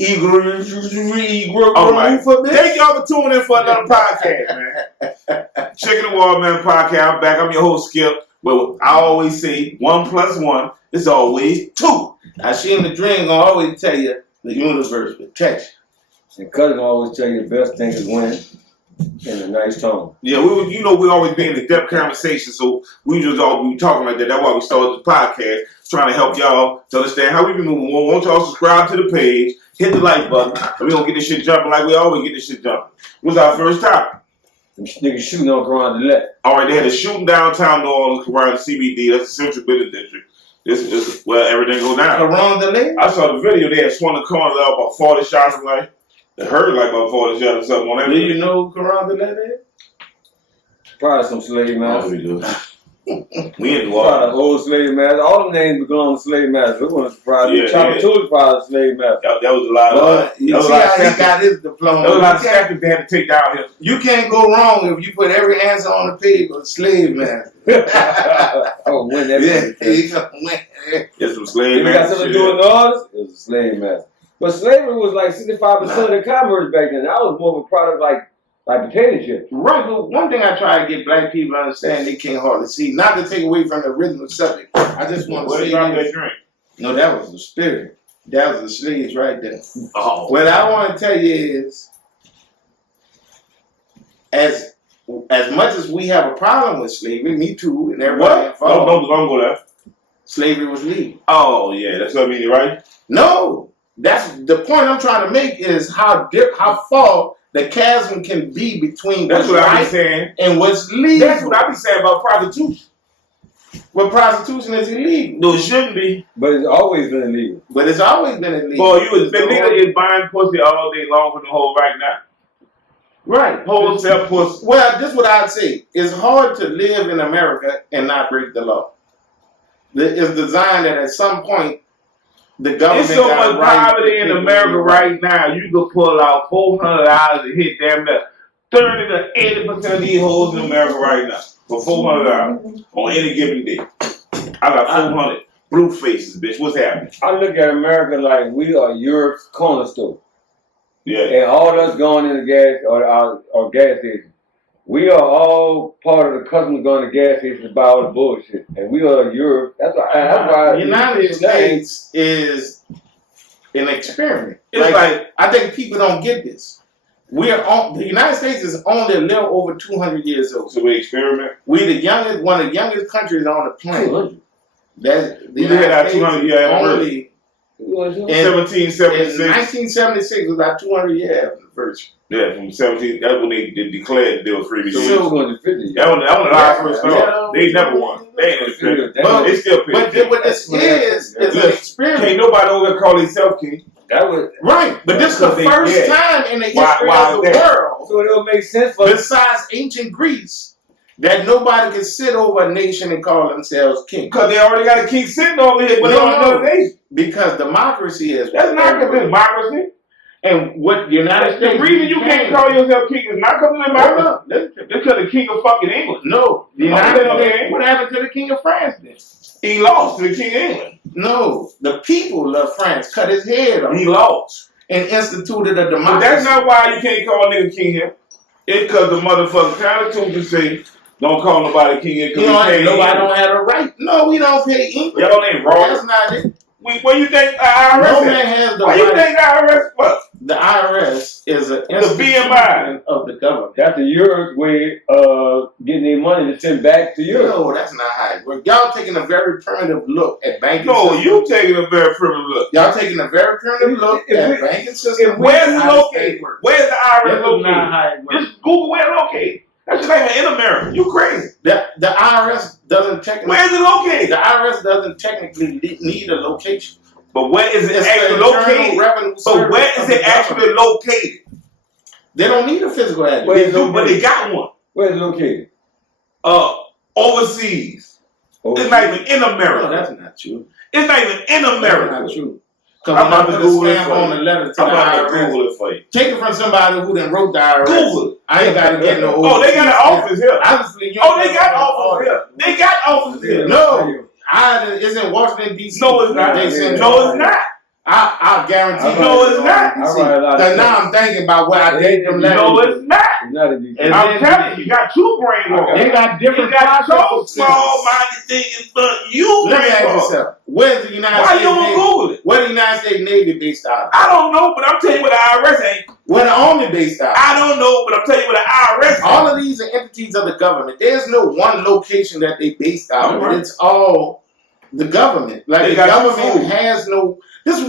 Thank y'all for tuning in for another podcast, man. Chicken and Watermelon Podcast. I'm back. I'm your host, Skip. Well, I always say 1 + 1 is always 2. Hasheem the Dream gonna always tell you the universe protects you. And Cousin always tell you the best thing is win in a nice tone. Yeah, we always be in the depth conversation, so we just all be talking like that. That's why we started the podcast, trying to help y'all to understand how we be moving. We want y'all to subscribe to the page, hit the like button, and we gonna get this shit jumping like we always get this shit jumping. What's our first topic? Them niggas shooting on Ronn the left. All right, they had a shooting downtown New Orleans around the CBD. That's the Central Business District. This is where everything goes down. Around the lake? I saw the video. They had swung the corner out about 40 shots. Like they heard like about 40 shots or something on that. Do you know who around the lake is? Probably some slave masters. Oh, we do. We in New Probably Orleans. old slave masters. All them names belong to slave masters. It wasn't surprising. Yeah, Chopper Tool is probably a slave master. That was a lot of. You see how he got his diploma. There was a lot of staffing they had to take down here. You can't go wrong if you put every answer on the page with slave master. Oh, win that. Yeah, he gonna win. There's some slave If it got something to do with ours, it was a slave master. But slavery was like 65% of the commerce back then. That was more of a product like potato chips. Right, but one thing I try to get black people to understand, they can't hardly see. Not to take away from the original subject. I just want to say that drink? No, that was the spirit. That was the slaves right there. Oh. What I want to tell you is, as much as we have a problem with slavery, me too, and everybody involved. Don't go there. Slavery was legal. Oh yeah, that's what I mean, right? No, that's the point I'm trying to make is how far the chasm can be between That's what's what I be right saying. and what's legal. That's what I be saying about prostitution. Well, prostitution is illegal. No, it shouldn't be. But it's always been illegal. But it's always been illegal. Boy, you was illegal is buying pussy all day long for the whole right now. Right. Wholesale pussy. Well, this is what I'd say. It's hard to live in America and not break the law. It's designed that at some point, the government. There's so much poverty in America right now. You could pull out $400 to hit damn near 30 to 80% of these hoes in America right now for $400 on any given day. I got 400 blue faces, bitch. What's happening? I look at America like we are Europe's corner store. Yeah. And all us going in the gas or gas station. We are all part of the customers going to gas stations to buy all the bullshit. And we are Europe. That's why the United States is an experiment. It's like I think people don't get this. The United States is only a little over 200 years old. So we experiment. We one of the youngest countries on the planet. 200. That the We had our 200 year only in 1776. In 1976 was our 200 year anniversary. Yeah, from 17. That's when they declared they were free. So we're 250. That was our first start. They never won. They ain't independent. But they still pay. But what this is an experiment. Can't nobody over there call themselves king. That was right. But this is the first time in the history of the world. So it don't make sense for besides ancient Greece that nobody can sit over a nation and call themselves king. Because they already got a king sitting over here, but on another nation. Because democracy is that's not because democracy. And what the United States, the reason you can't call yourself king is not because of democracy. It's because the king of fucking England. No, the United States. What happened to the king of France then? He lost to the king of England. No, the people of France cut his head off. He lost and instituted a democracy. But that's not why you can't call a nigga king here. It's because the motherfucking Constitution say don't call nobody king here because nobody don't have a right. No, we don't pay English. Y'all ain't wrong. That's not it. What do you think IRS No man has the right. You think IRS what? The IRS is an BMI of the government. That's the Europe's way of getting their money to send back to Europe. No, that's not how it works. Y'all taking a very primitive look at banking system. system. You taking a very primitive look. Y'all taking a very primitive look at banking system. Where's it located? Where's the IRS located? Not how it works. Just Google where it's located. That's not even in America. You crazy. The IRS doesn't technically. Where is it located? The IRS doesn't technically need a location. But where is it actually located? But where is it actually located? They don't need a physical address. But they got one. Where is it located? Overseas. It's not even in America. No, that's not true. It's not even in America. That's not true. I'm about to Google it for on the letter to I'm the about IRS. to Google it for you. Take it from somebody who done wrote the IRS. Google it. I ain't got to get no. Oh, they got an office here. Obviously, they got offices here. They got offices here. No. It's in Washington, D.C. No, it's not. No, it's not. I guarantee you. No, it's not. Because now I'm thinking about what I did them last No, it's not. It's not a DC. And I'm telling you, you got two brainwashed. They got different You got so processes. small-minded thinking, but you Let me ask you brainwashed. something. Where's the United Why States you don't Navy? Google it? Where the United States Navy based out of? I don't know, but I'm telling you what the IRS ain't. Where the Army based out of? I don't know, but I'm telling you what the IRS ain't. All of these are entities of the government. There's no one location that they based out of. Right. It's all the government. Like They the got you government fooled. has no. This is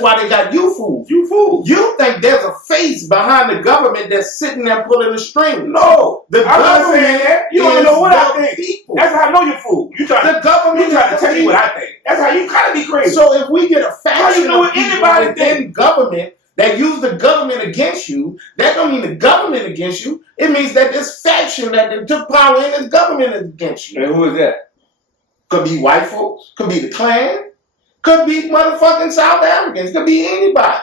why they got you fooled. You fool. You think there's a face behind the government that's sitting there pulling the strings? No, The I'm not saying government that. You don't is know what I the think. people. That's how I know you're fool. You trying The government to is tell the me what people. I think. That's how you kind of be crazy. So if we get a faction know of what people anybody within government that use the government against you, that don't mean the government against you. It means that this faction that they took power in this government is against you. And who is that? Could be white folks, could be the Klan, could be motherfucking South Africans, could be anybody.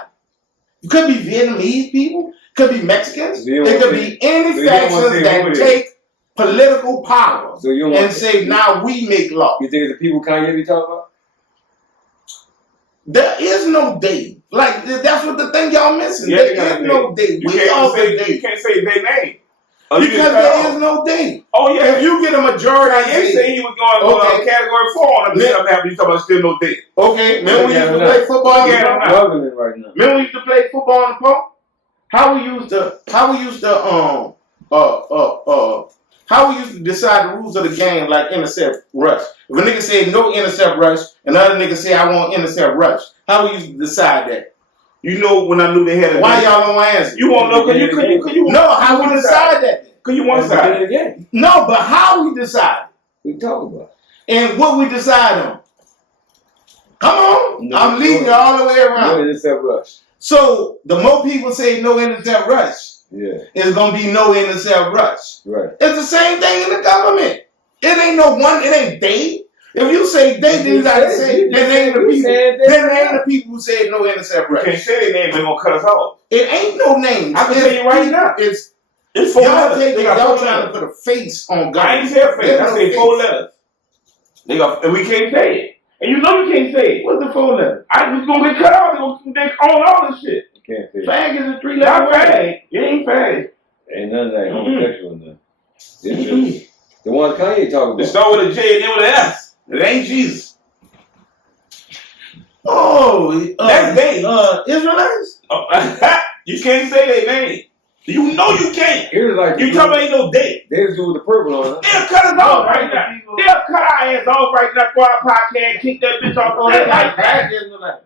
It could be Vietnamese people, could be Mexicans. So you It don't could say- be any so you don't wanna factions say that who it is. take political power So you don't and want say, now we make law. You think it's the people Kanye be talking about? There is no day. Like, that's what the thing y'all missing. Yeah, There they got is a no day. You We are the you day. can't say their name. Oh, you Because just cut there off. is no day. Oh yeah. If you get a majority Kanye day, said he was going to Okay. category 4 on him. Yeah. Something happened. You talking about still no date. okay, remember we Yeah, used to no. play football in the Yeah, park? no. Struggling right now. Remember we used to play football in the park? How we used to decide the rules of the game, like intercept rush. If a nigga said no intercept rush, and another nigga say I want intercept rush, how we used to decide that? You know when I knew they had a Why date? y'all don't answer? You won't know because you No, how we decide that? Because you one That's the side. game. No, but how we decide? We talk about. And what we decide on? Come on, No, I'm leading you all the way around. No, it's a rush. So the more people say no intercept rush, Yeah, it's gonna be no intercept rush. right. It's the same thing in the government. It ain't no one. It ain't they. If you say they, then you gotta say then name the people. Then name the people who said no intercept You rush. can't say their name. They're gonna cut us off. It ain't no names. I can tell you right now. It's It's 4 y'all letters. taking They got y'all 4 trying to letters. put a face on I ain't government. say a face. There's I no say face. 4 letters. They got, and we can't say it. And you know you can't say it. What's the 4 letters? I was gonna get cut off. They own all this shit. You can't say it. Fag is a 3-letter Not word. fag. It ain't fag. Ain't nothing like homosexual in there. It's just the ones Kanye talking It about. start with a J and end with an S. It ain't Jesus. Oh, That's they. Israelites. You can't say their name. You know you can't. It was like You talking about ain't no date. they was doing the purple on it. They'll cut us off right now. They'll cut our ass off right now for our podcast, kick that bitch off. Oh, Just they like like that. black Israelites.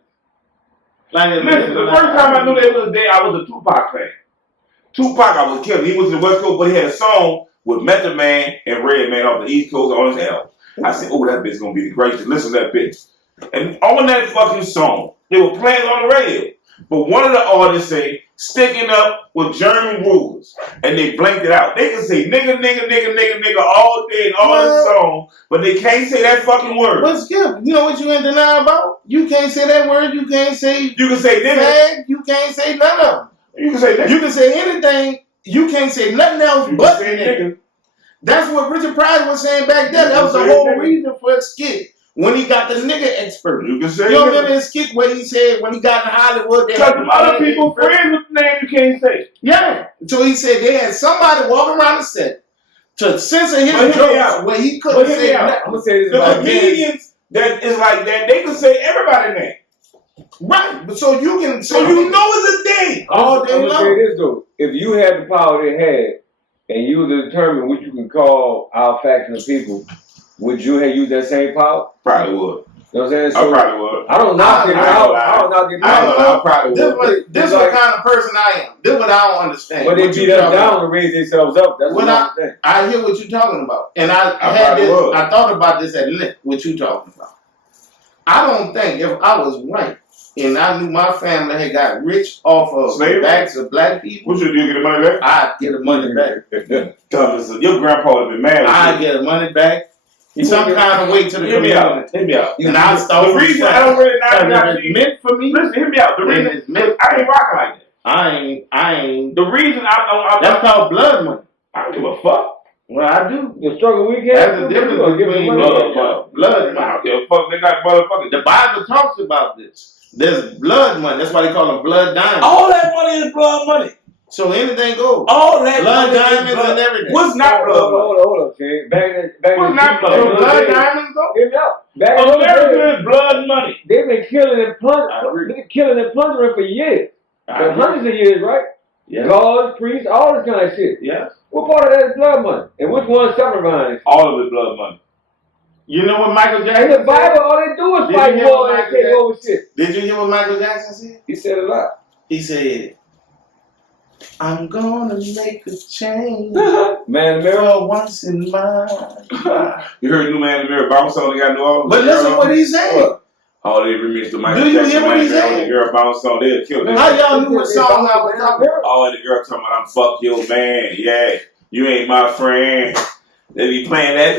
Like Listen, the first time I knew they was a day, I was a Tupac fan. Tupac, I was killing. He was in the West Coast, but he had a song with Method Man and Red Man off the East Coast on his album. I said, oh, that bitch gonna be the greatest. Listen to that bitch. And on that fucking song, they were playing on the radio. But one of the artists say, sticking up with German rulers. And they blanked it out. They can say nigga, nigga, nigga, nigga, nigga all day and all the song, but they can't say that fucking word. But Skip, you know what you in denial about? You can't say that word. You can't say You can say nigga. fag. You can't say none of them. You can say nigga. You can say anything. You can't say nothing else You but can say nigga. nigga. That's what Richard Pryor was saying back then. You That was can the say whole nigga. reason for his skit. When he got the nigga expert. You can say You don't nigga. remember his skit where he said when he got in Hollywood, they Because had them other people friends with the name you can't say. Yeah. So he said they had somebody walking around the set to censor his But hear me jokes out. where he But couldn't hear me say out. nothing. I'm gonna say this The about comedians that is like that, they can say everybody's name. Right. But so you can So you know it's a thing. all day I'm gonna say long. this though: if you had the power they had, and you were to determine what you can call our faction of people, would you have used that same power? Probably would. You know what I'm saying? I So probably would. I don't knock it. I don't I don't knock it. I don't know. I probably would. This is the kind of person I am. This is what I don't understand. But they What you beat us talking down about. to raise themselves up. That's what When I'm saying. I hear what you're talking about. And I I had probably this, would. I thought about this at length, what you talking about. I don't think if I was white and I knew my family had got rich off of Slavery? the backs of black people, What should you get the money back? I'd get the money back. Dumb. Your grandpa would have been mad. I'd get the money back. Some kind of way to the Hear me community. out. Hear me out. And I'll start The from reason scratch. I don't really Because knock if it's meant for me, listen, hear me out. The then reason it's meant. I ain't rocking like that. I ain't. The reason I That's called blood money. don't give a fuck. Well, I do. The struggle we get. That's the difference between blood I money. don't give a fuck. They got motherfuckers. The Bible talks about this. There's blood money. That's why they call them blood diamonds. All that money is blood money. So anything goes. All that blood money diamonds is blood. and everything. What's not blood money? Hold up, Jay. Back What's not blood So money? blood diamonds go? Hear me out. Back in those days, America is blood money. they've been killing and agree. plundering for years. I For agree. hundreds of years, right? Yes. Laws, priests, all this kind of shit. Yes. What part of that is blood money? And which one's suffering behind it? All of it blood money. You know what Michael In Jackson the Bible, all they do is Did fight you hear war what and Michael take Jackson- over shit. Did you hear what Michael Jackson said? He said a lot. He said, I'm gonna make a change Man, the mirror. for once in my life. You heard New Man in the Mirror bounce on, they got New Orleans. But listen what he said. Oh, they remixed the Michael Do you Jackson hear what Man he in the Mirror said? when the girl bounced on, they'll kill her. How y'all knew what song I was talking about? Oh, and the girl talking about, I'm fuck your man. Yeah, you ain't my friend. They be playing that.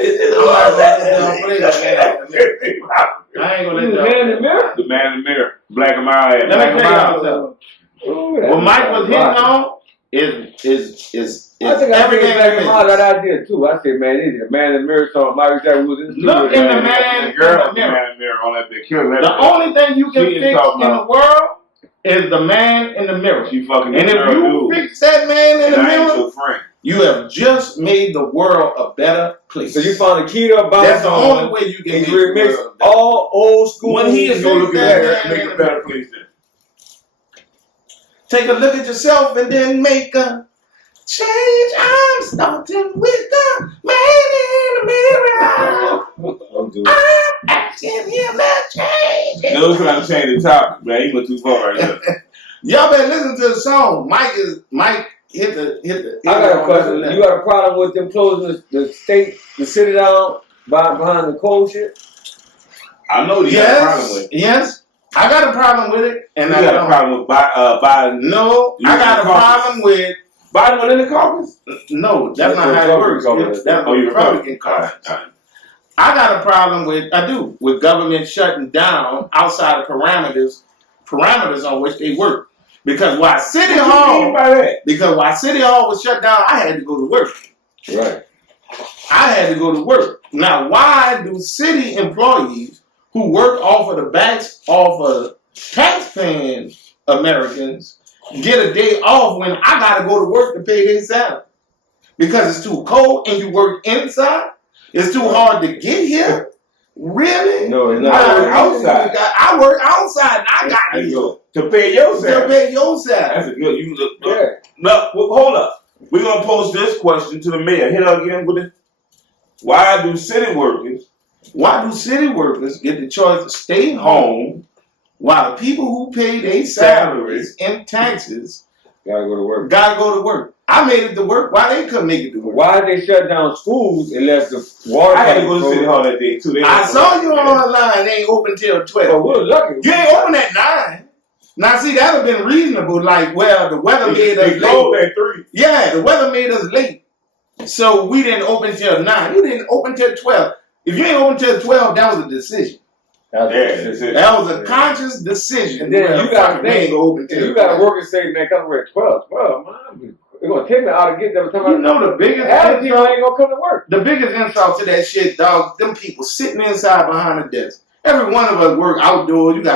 I ain't gonna You let the y'all. man in the mirror? The Man in the Mirror. Black and mild. Let me tell y'all something. Ooh, that's What Mike was hitting right. on is I think I everything gave Black and Mild that that idea too. I said, man, this is the Man in the Mirror song. Michael Jackson was in the studio. Look in the The man in girl, the the mirror. Man in the Mirror on that big kill. The only thing you can She fix talking in the about- world is the man in the mirror. She fucking And the if girl you dude. fix that man in And the I ain't mirror, your friend. you have just made the world a better place. So you found the key to a bounce That's the on, only way you can and make you the remix world a better all old school. When he is Go look at that that. man Make in a the better place then. Take a look at yourself and then make a change. I'm starting with the man in the mirror. Don't do it. I'm asking him to change. No, we're trying to change the topic, man. He went too far right there. Y'all better listen to the song. Mike hit the. I got a question. You got a problem with them closing the city down behind the cold shit? I know you got a problem with it. Yes. I got a problem with it, and You I got a don't. problem with Biden. No, You I got a in the caucus. problem with. Biden was in the caucus? No, that's not how it works. That's Oh, you Republican Republican. caucus. All right. I got a problem with government shutting down outside of parameters on which they work. Because while City What you mean Hall, by that? while City Hall was shut down, I had to go to work. Right. I had to go to work. Now, why do city employees who work off of the backs off of taxpaying Americans get a day off when I got to go to work to pay their salary? Because it's too cold and you work inside? It's too hard to get here? Really? No, it's Nah, not. outside. I work outside and I got There to you go. go. To pay your To salary. pay your salary. That's a good. You look. Yeah. No, well, hold up. We're gonna post this question to the mayor. Hit her again with it. Why do city workers? Why do city workers get the choice to stay home while the people who pay their salaries and taxes Gotta go to work. gotta go to work? I made it to work. Why they couldn't make it to work? Why they shut down schools unless the water? I had to go to City Hall that day too. I saw you online. They ain't open till Well, 12. we're lucky. You ain't open at 9. Now see, that would have been reasonable. Like, well, the weather made us They closed late. at 3. Yeah, the weather made us late. So we didn't open till 9. You didn't open till 12. If you ain't open till 12, that was a decision. Yeah, that's it. That was a conscious decision. And then Well, you gotta fuck it, we ain't think, gonna open till you gotta 12. work and say, man, come here at 12. 12, man. It's gonna take me out to get there. You know the biggest half the people insult, ain't gonna come to work. the biggest insult to that shit, dog. Them people sitting inside behind the desk. Every one of us work outdoors.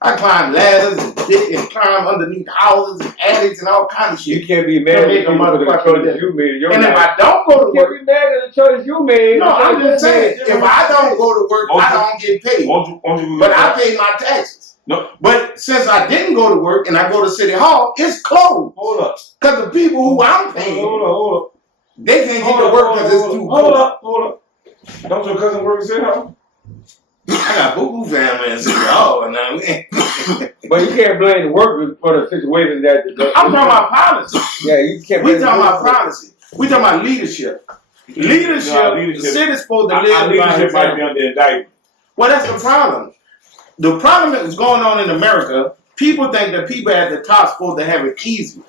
I climb ladders and climb underneath houses and attics and all kinds of You shit. can't be mad at make a people for the motherfucking choices difference. you made. in your And if life. I don't go to You can't work, be mad at the choice you made. no, The I'm choice just you saying, made. if I don't go to work, I don't get paid. Won't you But I pay my taxes. No. But since I didn't go to work and I go to City Hall, it's closed. Hold up. Because the people who I'm paying, Hold up. they can't get to work because it's too cold. Hold up. Don't your cousin work at City Hall? I got boo-boo family in City Hall, and now But you can't blame the workers for the situation that. I'm talking about policy. Yeah, you can't. We blame talking the about workers. policy. We talking about leadership. Leadership. leadership. The city's supposed to Our live by leadership might be example. under indictment. Well, that's the problem. The problem that is going on in America, people think that people at the top supposed to have it easy.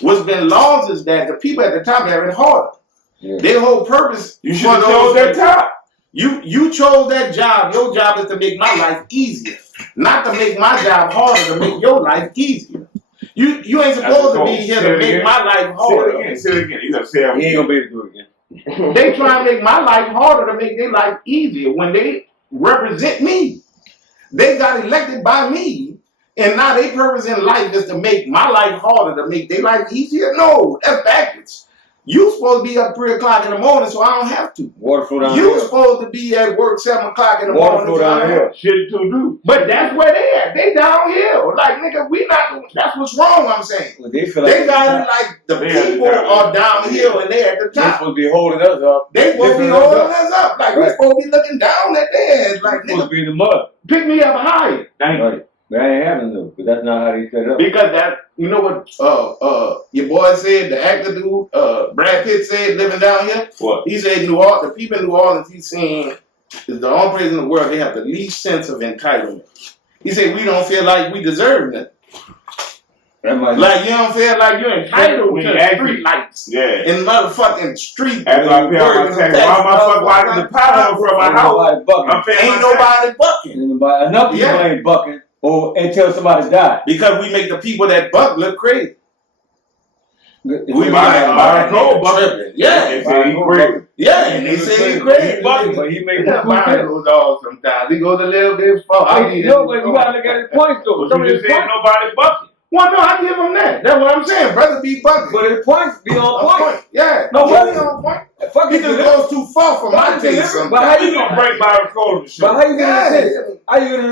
What's been lost is that the people at the top have it harder. Yeah. Their whole purpose. You should have chose that top. You chose that job. Your job is to make my life easier, not to make my job harder. To make your life easier. You ain't supposed to be here to make my life harder. Say it again. You gotta say it You ain't again. gonna be able to do it again. They try to make my life harder to make their life easier when they represent me. They got elected by me And now their purpose in life is to make my life harder, to make their life easier. No, that's backwards. You supposed to be up 3 o'clock in the morning, so I don't have to. Water flow down You here. supposed to be at work 7 o'clock in the Water morning. flow down here. Shit to do. But that's where they at. They downhill. Like, nigga, we not. That's what's wrong. I'm saying. Well, they feel like They got it like the people are downhill and they at the they're top. supposed to be holding us up. They supposed to be holding us up. Like, we supposed to be looking down at their heads. Like, We're supposed nigga, to be in the mud. pick me up higher. Right. That ain't happening though, because that's not how they set up. Because that, you know what, your boy said, the actor dude, Brad Pitt said, living down here. What? He said, New Orleans, the people in New Orleans, he's saying, is the only place in the world they have the least sense of entitlement. He said, we don't feel like we deserve nothing. Like, you don't feel like you're entitled to street lights. Yeah. And motherfucking street. After I pay all my taxes, why my fuck why the power from my house? I'm paying Ain't nobody bucking. Enough people ain't bucking or until somebody died. Because we make the people that buck look crazy. We be buy gold bucket. Yeah. They say he crazy. Yeah, and they say he crazy. But he makes Yeah, mine goes off sometimes. He goes a little bit far. No, but you gotta look at his points though. But you just said nobody bucket. Well, no, I give him that. That's what I'm saying. Brother be bucking. But his points be on point. Yeah. No, He be on point. Fuck He it, just goes too far for my taste sometimes. But how you gonna break my record and shit? But how you getting attention?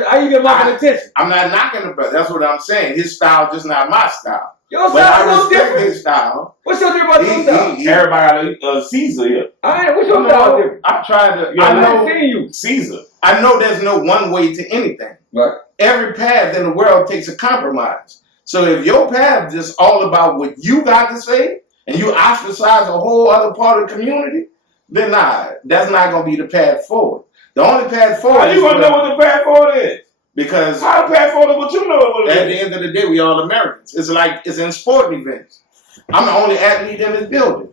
How you get knocking attention? I'm not knocking the brother. That's what I'm saying. His style just not my style. Your But style I is no respect different. his style. What's your difference about your style? Everybody got a Caesar here. What's your style different? I tried to. I I know. know. Seen you. Caesar. I know there's no one way to anything. Right. Every path in the world takes a compromise. So if your path is all about what you got to say and you ostracize a whole other part of the community, then that's not going to be the path forward. The only path forward How you gonna know what the path forward is? Because How the path forward is what you know what it at is? the end of the day, we all Americans. It's like it's in sporting events. I'm the only athlete in this building.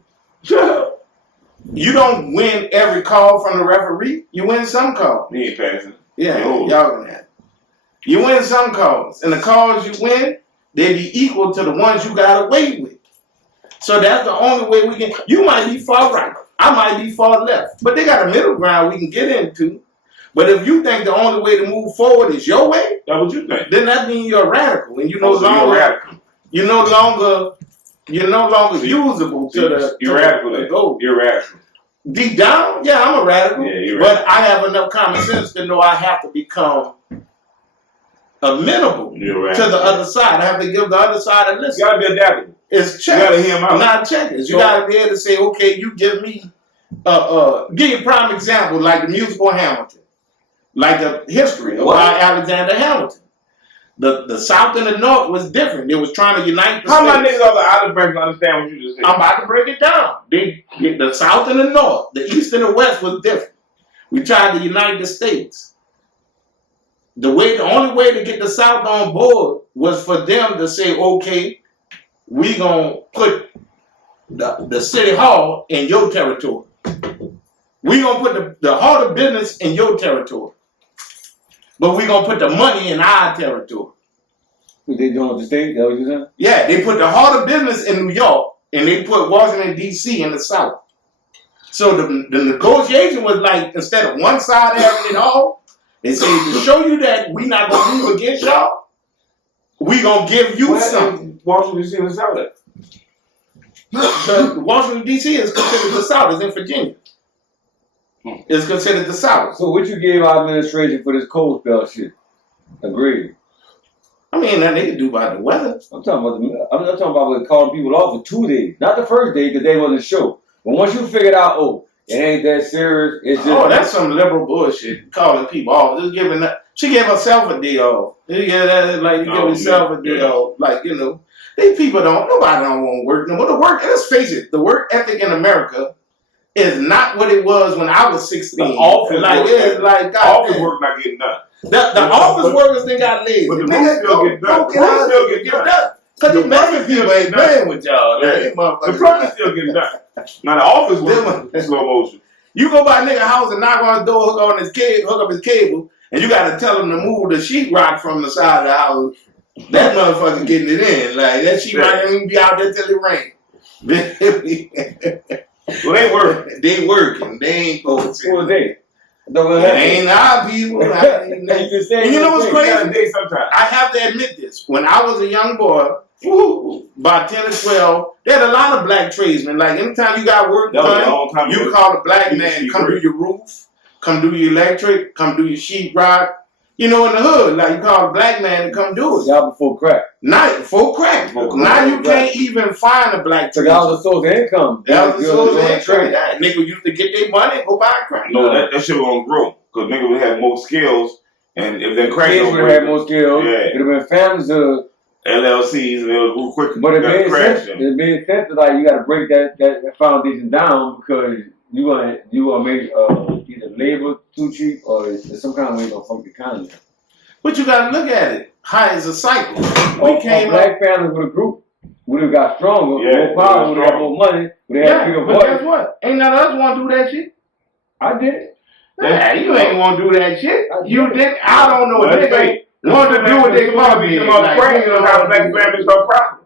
You don't win every call from the referee. You win some calls. He ain't passing. Yeah, No. y'all gonna have it. You win some calls, and the calls you win, they be equal to the ones you got away with. So that's the only way we can. You might be far right, I might be far left, but they got a middle ground we can get into. But if you think the only way to move forward is your way, That's what you think. then that means you're a radical, and you're no Oh, so you're longer radical. you're no longer usable to the. You're radical. Then. Goal. You're radical. Deep down, yeah, I'm a radical, Yeah, you're but I have enough common sense to know I have to become amenable You're to radical. the other side. I have to give the other side a You listen. gotta be adaptable. It's You gotta checkers, hear 'em out. not checkers. You So- gotta be able to say, okay, you give me, give you a prime example, like the musical Hamilton, like the history of why Alexander Hamilton. The South and the North was different. They was trying to unite the How my states. niggas on the island break understand what you just said? I'm about to break it down. The South and the North, the East and the West was different. We tried to unite the states. The only way to get the South on board was for them to say, okay, we gonna put the city hall in your territory. We gonna put the heart of business in your territory. But we gonna put the money in our territory. What they doing with the state? That what you saying? Yeah, they put the heart of business in New York, and they put Washington, D.C. in the South. So the negotiation was like, instead of one side having it all, they say, to show you that we not going to move against y'all, we going to give you something. Washington, D.C. in the South. So Washington, D.C. is considered the South. It's in Virginia. It's considered the South. So what you gave our administration for this cold spell shit? Agreed. I mean, that they can do by the weather. I'm talking about calling people off for 2 days, not the first day because they wasn't sure. But once you figured out, oh, it ain't that serious. It's just That's some liberal bullshit. Calling people off. Just giving that. She gave herself a day off. Yeah, that's like you give yourself a day off. Like, you know, these people nobody don't want to work no more. The work, let's face it, the work ethic in America is not what it was when I was 16. The office office work not getting done. The office workers they got lazy. But the work still get done. Still get done. Because the money people ain't playing with y'all. Yeah. The project still getting done. Now the office work in slow motion. You go by a nigga house and knock on the door, hook up his cable, and you got to tell him to move the sheetrock from the side of the house. That motherfucker getting it in. Like, that sheetrock ain't even be out there till it rains. Well, they working. They working. They ain't going to. What was they? It ain't our people. And you know what's crazy? I have to admit this. When I was a young boy, about 10 or 12, they had a lot of black tradesmen. Like anytime you got work done, you call a black man, come do your roof, come do your electric, come do your sheetrock. You know, in the hood, like you call a black man to come do it. Y'all before crack. Not before crack. Now you can't even find a black tradesman. So that was a source of income. That was a source of income. Nigga used to get their money and go buy crack. No, that shit was gonna grow. Because niggas would have more skills. And if that crack kids would have had more skills. Yeah. It would have been families of LLCs and it was real quick. But it made sense that like you got to break that foundation down because you gonna make either labor too cheap or there's some kind of way gonna fuck the economy. But you gotta look at it. How is a cycle? Black families with a group would have got stronger, more power, would have had more money, would have had bigger voice. But guess what? Ain't none of us want to do that shit. I did it. Nah, you ain't want to do that shit. You did. I don't know what they want to do what they want to be. Crack, you know how black families start profiting.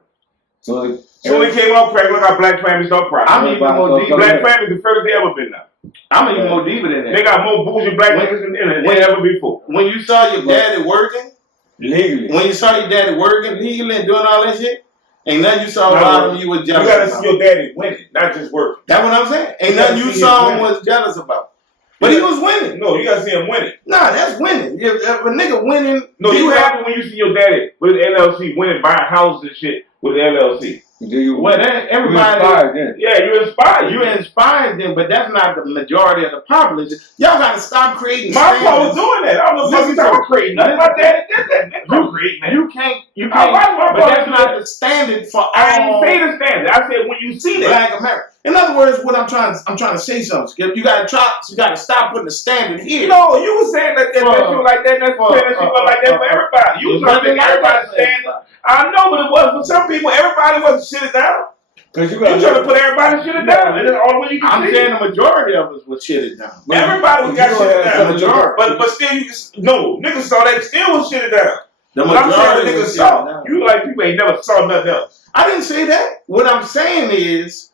So they came off crack, look how black families start profiting. I'm even more deep. Black families the furthest they ever been now. I'm even more deeper than that. They got more bougie black niggas than ever before. When you saw your daddy working legally, when you saw your daddy working legally and doing all that shit, ain't nothing you saw about him you was jealous about. You gotta see your daddy winning, not just working. That's what I'm saying. Ain't nothing you saw him was jealous about. But he was winning. No, you gotta see him winning. Nah, that's winning. If a nigga winning. No, you happy when you see your daddy with the LLC winning, buying houses and shit with the LLC. Well, everybody, you inspired. You inspired them, but that's not the majority of the population. Y'all got to stop creating. My pa was doing that. I don't know if you talking creating nothing. My daddy did that. You can't. But that's not the standard for all. I didn't say the standard. I said when you see that. Black America. In other words, what I'm trying to say something. You got to stop putting the standard here. No, you were saying that you were like that. That's like that for everybody. You was trying to make everybody standard. I know, but it was for some people. Everybody wasn't shit it down. Cause you trying to put everybody shit it down. And that's all you can I'm saying the majority of us was shit it down. Everybody was got shit it down. Majority. But still, niggas saw that still was shit it down. The I'm saying the niggas saw. You like people ain't never saw nothing else. I didn't say that. What I'm saying is,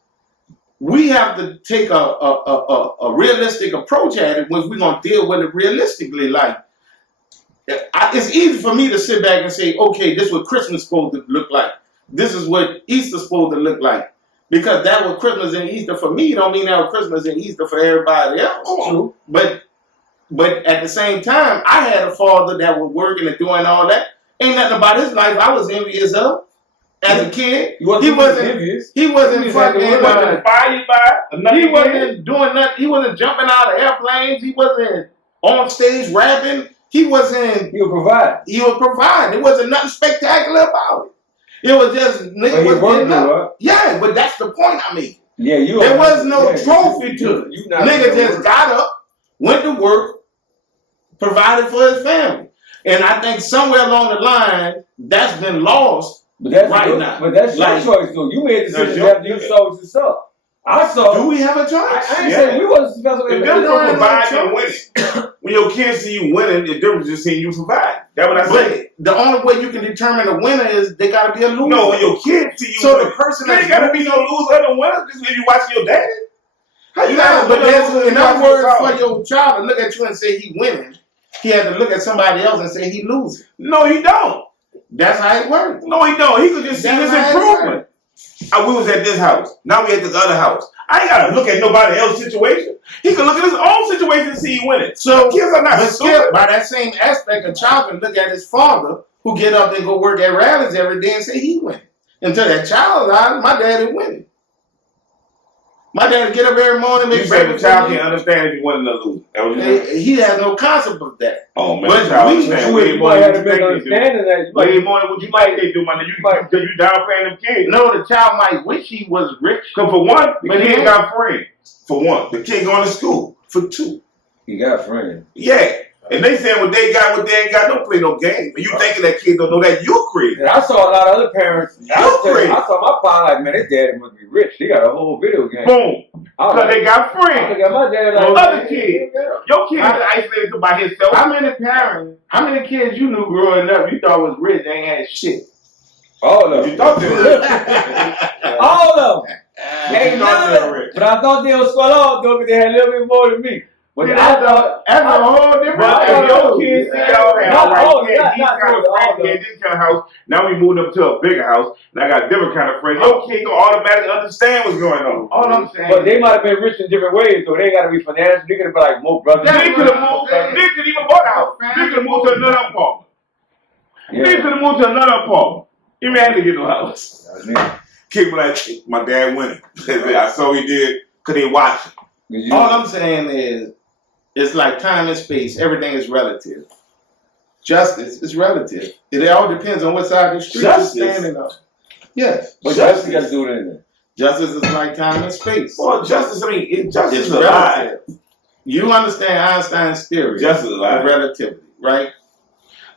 we have to take a realistic approach at it if we're going to deal with it realistically. Like, it's easy for me to sit back and say, okay, this is what Christmas is supposed to look like. This is what Easter's supposed to look like. Because that was Christmas and Easter for me don't mean that was Christmas and Easter for everybody else. True. But at the same time, I had a father that was working and doing all that. Ain't nothing about his life I was envious of. As a kid, he wasn't fucking inspired by. He wasn't doing nothing. He wasn't jumping out of airplanes. He wasn't on stage rapping. He was provide. There wasn't nothing spectacular about it. It was just nigga was getting up. Yeah, but that's the point I made. Yeah, there was no trophy to it. Nigga just got up, went to work, provided for his family, and I think somewhere along the line that's been lost. But that's now. But that's your choice, though. You made decisions after you saw it yourself. I saw. Do we have a choice? I ain't saying we wasn't supposed to. If you don't provide and winning, when your kids see you winning, the difference is seeing you provide. That's what I say. The only way you can determine a winner is they got to be a loser. No, when your kids see you, so the person there got to be no loser or winner just if you watching your daddy. How you got? But in other words, for your child to look at you and say he winning, he had to look at somebody else and say he losing. No, he don't. That's how it works. No, he don't. He could just see this improvement. We was at this house. Now we at this other house. I ain't gotta look at nobody else's situation. He can look at his own situation and see he winning. So kids are not stupid. By that same aspect, a child can look at his father who get up and go work at rallies every day and say he winning. Until that child dies, my dad is winning. My dad get up every morning, make breakfast. The child can't understand if you win or lose. He has no concept of that. Oh man, way more had a better understanding that. Way more than what you might they do, man. You downplaying them kids. No, the child might wish he was rich. Because for one, the kid got friends. For one, the kid going to school. For two, he got friends. Yeah. And they saying what they got, what they ain't got, don't play no game. And you thinking that kid don't know that you're crazy. I saw a lot of other parents. I saw my pa like, man, his daddy must be rich. He got a whole video game. Boom. Because they got friends. I look at my dad like other kids. Your kid is isolated by himself. How many kids you knew growing up you thought was rich, they ain't had shit? All of them. You thought they were rich. All of them. Hey, none of them. But I thought they were swell off though, because they had a little bit more than me. But See, I that's thought, a whole different But thing. if your kids see y'all have, Not like, all, yeah, not these kind of all, friends, though. yeah, this kind of house. Now we moving up to a bigger house, and I got different kind of friends. Your kid gonna automatically understand what's going on. All I'm saying. But they might have been rich in different ways, so they gotta be financial. They could have been like more brothers. They could have moved. They could even bought a house. They could have moved to another apartment. They could have moved to another apartment. You may have to get no house. Kid be like, my dad winning. I saw he did, cause they watching. All I'm saying is, it's like time and space. Everything is relative. Justice is relative. It all depends on what side of the street you're standing on. Yes. But justice got to do it in there. Justice is like time and space. Well, justice, I mean, justice It's is a lie. relative. You understand Einstein's theory Justice is a lie. of relativity, right?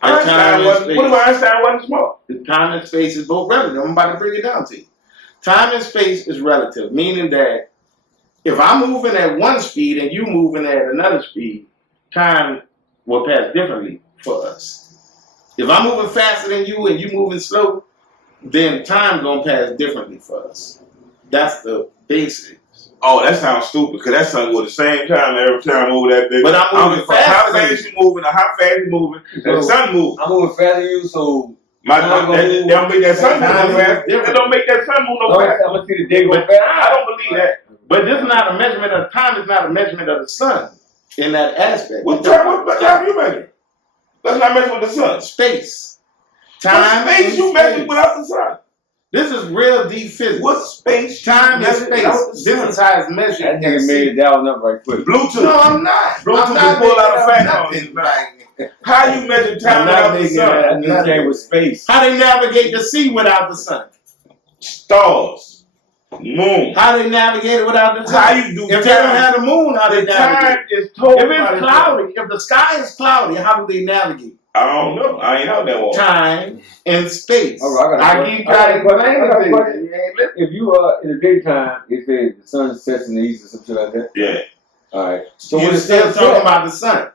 Einstein wasn't, what if Einstein wasn't smart? Time and space is both relative. I'm about to break it down to you. Time and space is relative, meaning that if I'm moving at one speed and you moving at another speed, time will pass differently for us. If I'm moving faster than you and you moving slow, then time gonna pass differently for us. That's the basics. Oh, that sounds stupid, because that's something with the same time every time over that big. But I'm moving how faster than fast you moving or how fast you moving, and the sun moving. I'm moving faster than you, so That don't make that sun move no fast. That don't make that sun move no fast. I'm gonna see the day go But fast. I don't believe that. But this is not a measurement of time, it's not a measurement of the sun in that aspect. What time you measure? Let's not measure with the sun. Space. What Time space and you measure space. without the sun? This is real deep physics. What space? Time and measure without the space. This sun? is how it's measured. That nigga made it down up right quick. Bluetooth. No, I'm not. Bluetooth I'm can not pull out a making fact up on it. nothing. How you measure time I'm not without the making sun? that. That nigga came with space. How they navigate the sea without the sun? Stars. Moon. How they navigate it without the sun? How you do If they don't time? have the moon, how they The time navigate? is told. If by it's the cloudy, if the sky is cloudy, how do they navigate? I don't know. I ain't out that one. Time and space. All right, I keep trying to explain it to you. You ain't listening. If you are in the daytime, it says the sun sets in the east or some shit like that. Yeah. All right. So You're when it's still still talking about the sun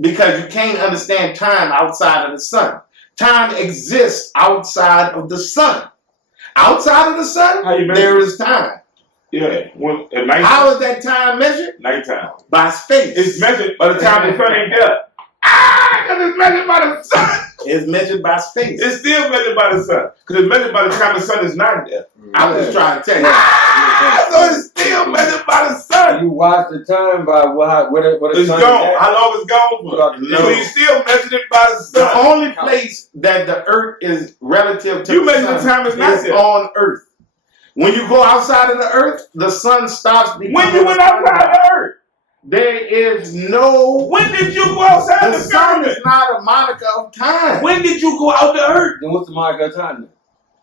because you can't understand time outside of the sun. Time exists outside of the sun. Outside of the sun, How you measure there it? is time. Yeah. When, at night. How is that time measured? Nighttime. By space. It's measured by the time the sun ain't there. Because it's measured by the sun. It's measured by space. It's still measured by the sun. Because it's measured by the time the sun is not there. I'm just trying to tell you. So it's still measured by the sun. You watch the time by what the It's sun gone. is at. How long it's gone for? No. So you still measured it by the The sun. only place that the earth is relative to You the measure the sun time it's not is there. on earth. When you go outside of the earth, the sun stops becoming When you went outside the earth. there is no. When did you go outside The the sun firmament? is not a moniker of time. When did you go out the earth? Then what's the mark of time then?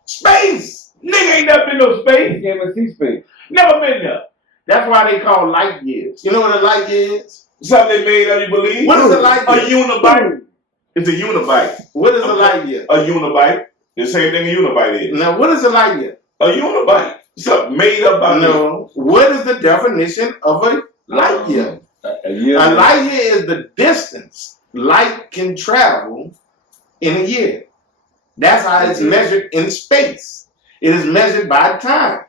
Space. Nigga ain't never been no You space. can't even see space. Never been there. That's why they call light years. You know what a light year is? Something they made up, you believe? What is a light A year? unibite. It's a unibite. What is a light year? A unibite. The same thing a unibite is. Now, what is a light year? A unibite. Something made up by No. What is the definition of a light year? A year. A light year is the distance light can travel in a year. That's how it's measured in space. It is measured by time.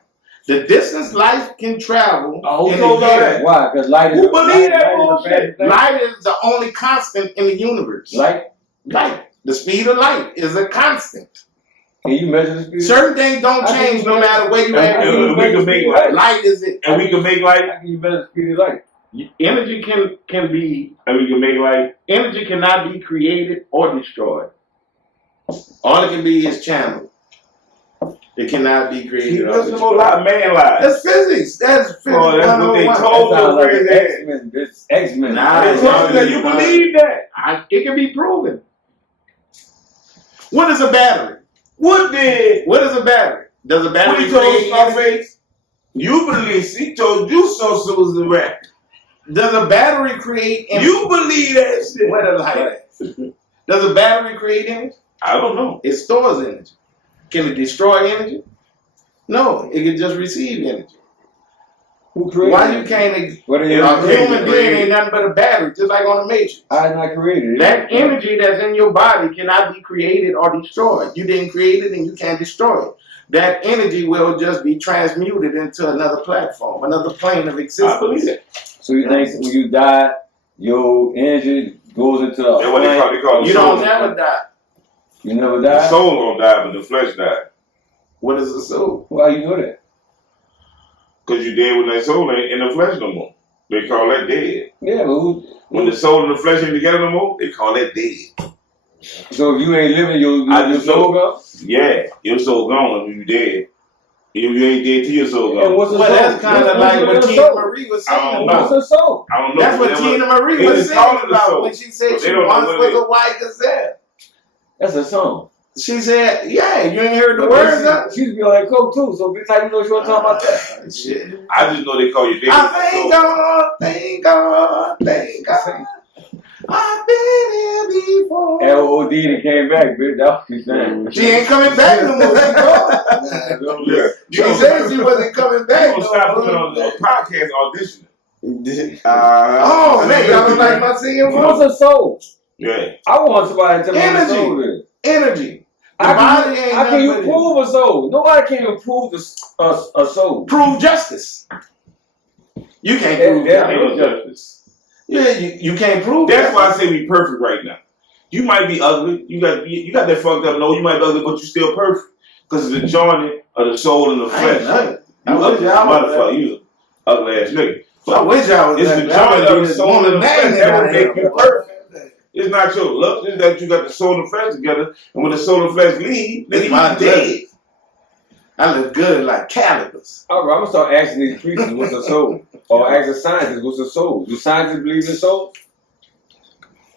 The distance light can travel who in told a y'all year. that? Why? Because light is. Who believe that light is a bullshit? fast thing. Light is the only constant in the universe. Light. Light. The speed of light is a constant. Can you measure the speed? Certain things don't I change think no matter where you at. And we can make light. Light is it. And we can make light. How can you measure the speed of light? Energy can be. And we can make light. Energy cannot be created or destroyed. All it can be is channeled. It cannot be See, created or listen to a destroyed. lot of man lies. That's physics. That's physics. Oh, that's what they 101. told That sounds you. like an Crazy ass. X-Men. It's X-Men. Nah, They told you that you believe that. It can be proven. What is a battery? What did? What is a battery? Does a What battery he told create energy? Scarface? You believe he told you so was the rap. Does a battery create energy? You believe that shit. What a light. Does a battery create energy? I don't know. It stores energy. Can it destroy energy? No, it can just receive energy. Who created Why it? you can't? What are A you human being ain't nothing but a battery, just like on a matrix. I not created it. That energy that's in your body cannot be created or destroyed. You didn't create it and you can't destroy it. That energy will just be transmuted into another platform, another plane of existence. I believe it. So you think when you die, your energy goes into a That's what they call You the soul. don't never die. You never The die? soul gonna die, but the flesh die. What is the soul? Why you know that? Cause you dead when that soul ain't in the flesh no more. They call that dead. Yeah, but When the soul and the flesh ain't together no more, they call that dead. so if you ain't living, your I just soul know. gone? Yeah, your soul gone when you dead. If you ain't dead till your soul And gone. what's a Well, soul? that's kind of like what Tina Marie was I saying don't about. What's a soul? I don't know. That's what Whatever- Tina Marie they was just saying call it a about soul, when she said but she they don't know once what was it is. a white gazelle. That's a song. She said, "Yeah, you ain't heard the But words of it." she used to be on that coke too, so bitch, how you know she wasn't talking about that? Shit. I just know they call you dead. I thank God, thank God, thank God. I've been here before. L.O.D. that came back, bitch. That's what she's saying. She ain't coming back no more. She gone. Yeah. She said she wasn't coming You back gonna no stop more. putting on a podcast audition. Oh man, y'all don't like my singing What's voice? a soul? Yeah. I want somebody to tell me what a Energy. soul is. Energy. The How body ain't can you nothing but prove a soul? Nobody can even prove a soul. prove justice. You can't prove That justice. ain't justice. Yeah, you can't prove That's justice. why I say we perfect right now. You might be ugly. You got that fucked up nose. You might be ugly, but you still perfect. Because it's the joining of the soul and the I ain't flesh. nothing. You I wish ugly y'all was motherfucker. You an ugly ass nigga. I wish I was It's that. the That joint would of be the this soul and woman the flesh name that that would I make am. you perfect. It's not your looks. It's that you got the soul and flesh together. And when the soul and flesh leave, It's then my you dead. I look good like cannabis. All right, I'm gonna start asking these preachers what's a soul, or asking scientists what's a soul. Do scientists believe in souls?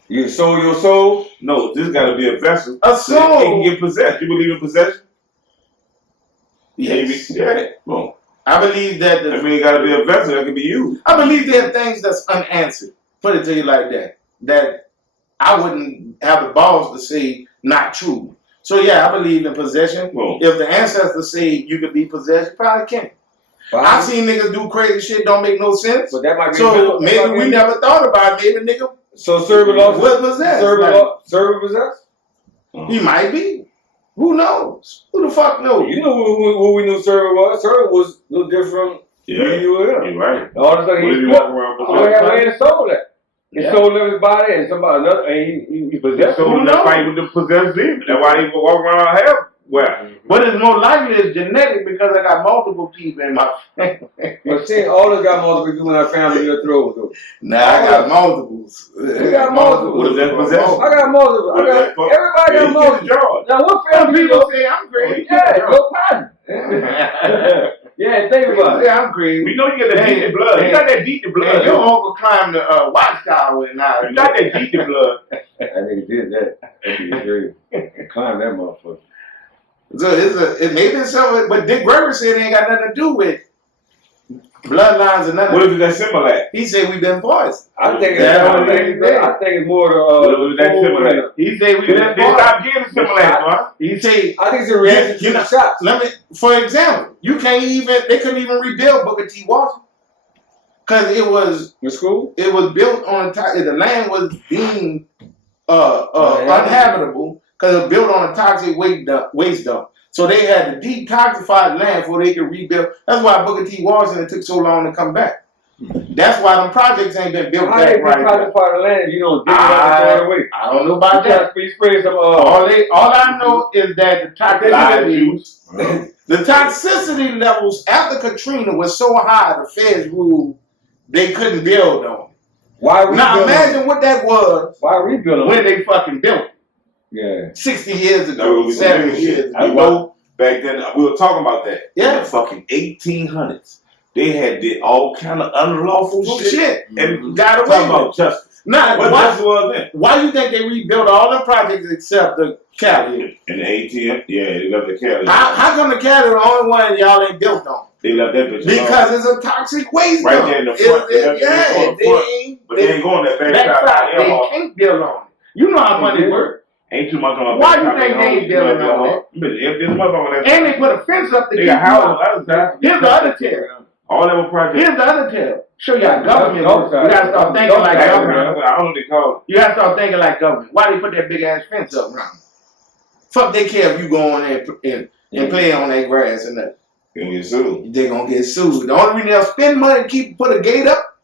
You soul your soul? No, this got to be a vessel. A So it can soul. get possessed. You believe in possession? Yes. Yeah. Boom. I believe that I mean, it got to be a vessel that can be used. I believe there are things that's unanswered. Put it to you like that. That I wouldn't have the balls to say not true. So yeah, I believe in possession. Boom. If the ancestors say you could be possessed, you probably can't. I've seen niggas do crazy shit don't make no sense. But that might be So maybe we never thought about it. Maybe nigga So servant law was possessed. servant possessed? He might be. Who knows? Who the fuck knows? You know who we knew servant was? Servant was no different. Yeah. You're right. All of a sudden What if he's you walk around possessed? where his soul at? His soul in his body and somebody another and he possessed. So Who that's knows? why he was the possessed demon. That's why he walk around hell. Well, But it's more likely it's genetic because I got multiple people in my family. But see, all of us got multiple people in our family in their throat though. Nah, I got multiples. You got multiple. What is that possession? I got multiple. Everybody got multiple. Now what Some family people say I'm crazy. Yeah, your partner. Yeah, think about it. Yeah, I'm crazy. We know you got that deep in blood. You got that deep in blood. And your uncle climbed the watchtower and now You got that deep in blood. That nigga did that. That nigga crazy. Climb that motherfucker. So maybe it's something, but Dick Gregory said it ain't got nothing to do with bloodlines or nothing. What if it's that similar? He said we've been poisoned. I think Yeah, it's more What if it's that similar? He said we've been They poisoned. stop getting similar, man. He said, I think it's a reaction to the shots. for example, they couldn't even rebuild Booker T. Washington. Because The school? it was built on the land was deemed uninhabitable because it was built on a toxic waste dump. So they had to detoxify the land before they could rebuild. That's why Booker T. Washington took so long to come back. That's why them projects ain't been built How back they right now. detoxify the land? You don't dig it up and throw it away. I don't know about that. Spray some All I know is that the toxicity levels after Katrina was so high, the feds ruled they couldn't build on it. Why rebuild? Now imagine what that was Why rebuild when they fucking built it. Yeah. 60 years That ago, was 70 years ago. I know back then we were talking about that. Yeah. In the fucking 1800s. They did all kind of unlawful shit. And got away Talking with about it. justice. Now, What justice was then? why do you think they rebuilt all the projects except the Cali? In the 18th, yeah, they left the Cali. How come the Cali the only one y'all ain't built on? They left that bitch Because it's a toxic waste right dump. there in the front. But they ain't going that backside. They can't build on it. You know how much it works. Ain't too much on. Why you think they ain't building on it? And they put a fence up to they keep got you houses out. on the other side. Here's the other tale. All that were projects. Here's the other tale. Show y'all government. You gotta start thinking like government. I don't know what they call it. You gotta start thinking like government. Why they put that big ass fence up around? Fuck they care if you go on there and play on that grass and that. They get sued. They gonna get sued. The only reason they'll spend money to put a gate up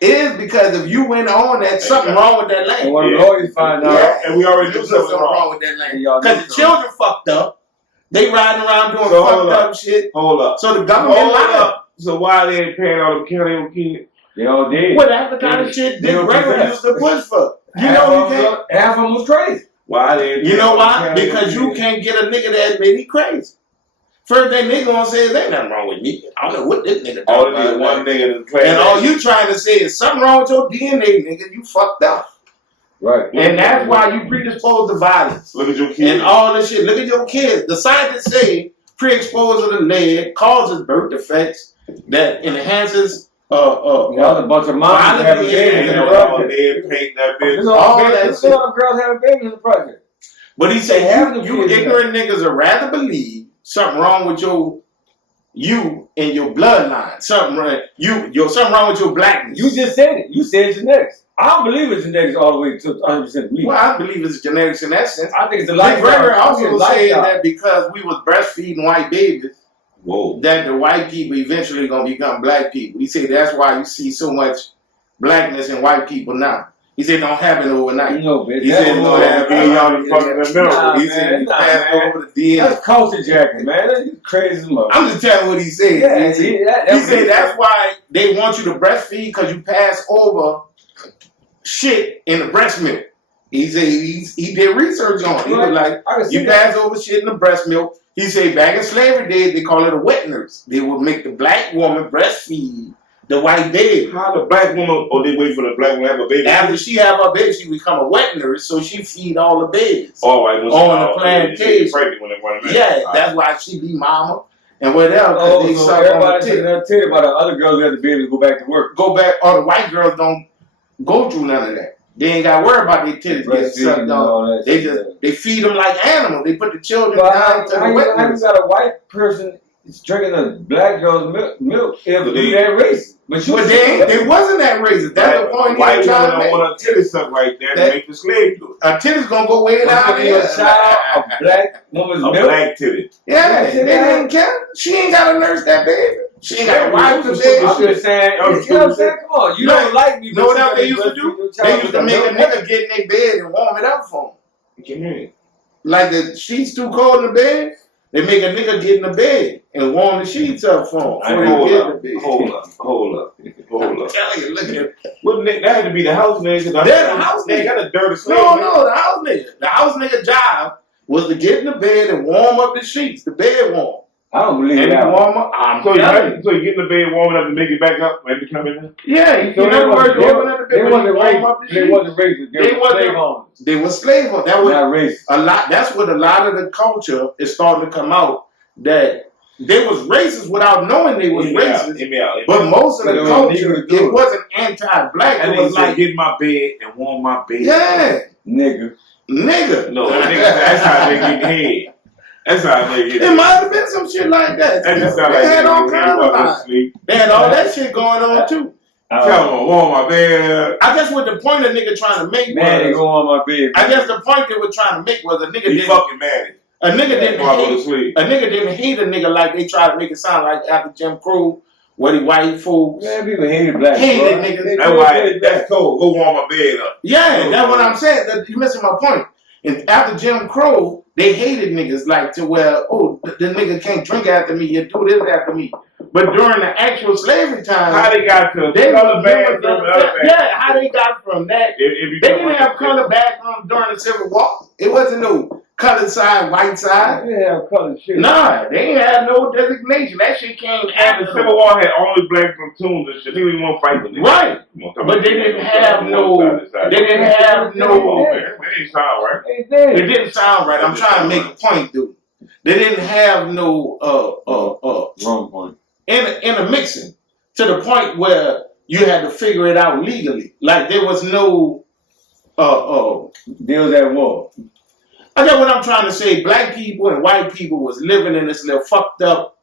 is because if you went on that, something wrong with that land. And when the lawyers find out, Yeah, and we already knew there's something wrong with that land. Y'all Because knew the children fucked up. They riding around doing So, fucked hold up shit. Hold up. So the government Hold lied. up. So why they ain't paying all them county kids? they all did. Well, that's the kind of shit Dick Gregory used to push for. You know you can't. Half of them was crazy. Why they? You know why? Because you can't get a nigga that admit he crazy. First thing nigga gonna say is ain't nothing wrong with me. I don't know what this nigga All talking they need about. one nigga to play. And all you trying to say is something wrong with your DNA, nigga. You fucked up. Right. And that's why you predisposed to violence. Look at your kids. And all this shit. Look at your kids. The scientists say pre-exposure to lead causes birth defects that enhances Y'all a bunch of moms having babies in the all project. dead paint that bitch. all that Look at all them girls having babies in the project. But he They said have you them kids ignorant niggas would rather believe something wrong with you and your bloodline. Something wrong with your blackness. You just said it. You said genetics. I don't believe it's genetics all the way to 100% me. Well, I believe it's genetics in that sense. I think it's a Dick Gregory lifestyle. also said that because we was breastfeeding white babies, Whoa. that the white people eventually gonna become black people. He said that's why you see so much blackness in white people now. He said it don't happen overnight. You know, bitch. He said it don't happen. Y'all the fucking America. He said he passed over the DNA. That's culture jacking, man. That's crazy as much. I'm just telling what he said. Yeah, he said that's why they want you to breastfeed because you pass over shit in the breast milk. He said he did research on it. He was like, you pass over shit in the breast milk. He said back in slavery days, they call it a wet nurse. They would make the black woman breastfeed the white baby. How the black woman, or they wait for the black woman to have a baby? After she have her baby, she become a wet nurse, so she feed all the babies. All right, on the plantation. Yeah, all that's why she be mama and whatever. Oh, they so suck on everybody the taking tip. that tip about the other girls that the babies go back to work. Go back, or the white girls don't go through none of that. They ain't got to worry about their titties getting sucked on. They just they feed them like animals. They put the children down to the wet nurse. How you got a white person drinking a black girl's milk if they that racist? But they wasn't that racist. That's the point. White women don't want a titty suck right there to make the slave do it. A titty's gonna go way down there. A child, a black woman's milk. Black titty. Yeah, they didn't care. She ain't gotta nurse that baby. She ain't got to wipe the baby. I'm just saying, you know what I'm saying? Come on, you don't like me. You know what else they used to do? They used to make a nigga get in their bed and warm it up for him. Like the sheets too cold in the bed, they make a nigga get in the bed and warm the sheets up for him. Hold up. I'm telling you, look at it. Well, that had to be the house nigga. They're the house nigga. They got a dirty slave. No, the house nigga. The house nigga job was to get in the bed and warm up the sheets, the bed warm. I don't believe that. So you get in the bed warming up and make it back up when you come in there? Yeah, in other words, warming up the bed. They wasn't racist. They were slave owners. They were slave owners. That was not racist. A lot. That's what a lot of the culture is starting to come out. That they was racist without knowing they was racist. But most of the culture, it wasn't anti-black. And it was like get in my bed and warm my bed. Yeah, nigga. No, that's how they get head. That's how they get. It might have been some shit like that. They had all kinds of lines. They had all that shit going on too. Tell them warm my bed. I guess what the point the nigga trying to make was, they go on my bed. I guess the point they were trying to make was a nigga didn't fucking mad. A nigga didn't hate a nigga like they tried to make it sound like after Jim Crow, what he white folks. Man, people hated black. Hated niggas. That's why that's cold. Go warm my bed up. Yeah, that's what I'm saying. You're missing my point. And after Jim Crow, they hated niggas like to where, oh, the nigga can't drink after me, you do this after me. But during the actual slavery time, how they got to how they got from that. They didn't have color backgrounds during the Civil War. It wasn't no colored side, white side. They didn't have colored shit. Nah, they ain't had no designation. That shit came after the Civil War had only black platoons and shit. They didn't want to fight with them. Right. But they didn't have no. They didn't have no. It didn't sound right. It didn't sound right. I'm trying to make a point, dude. They didn't have no wrong point. Intermixing to the point where you had to figure it out legally. Like there was no deals at war. I get what I'm trying to say. Black people and white people was living in this little fucked up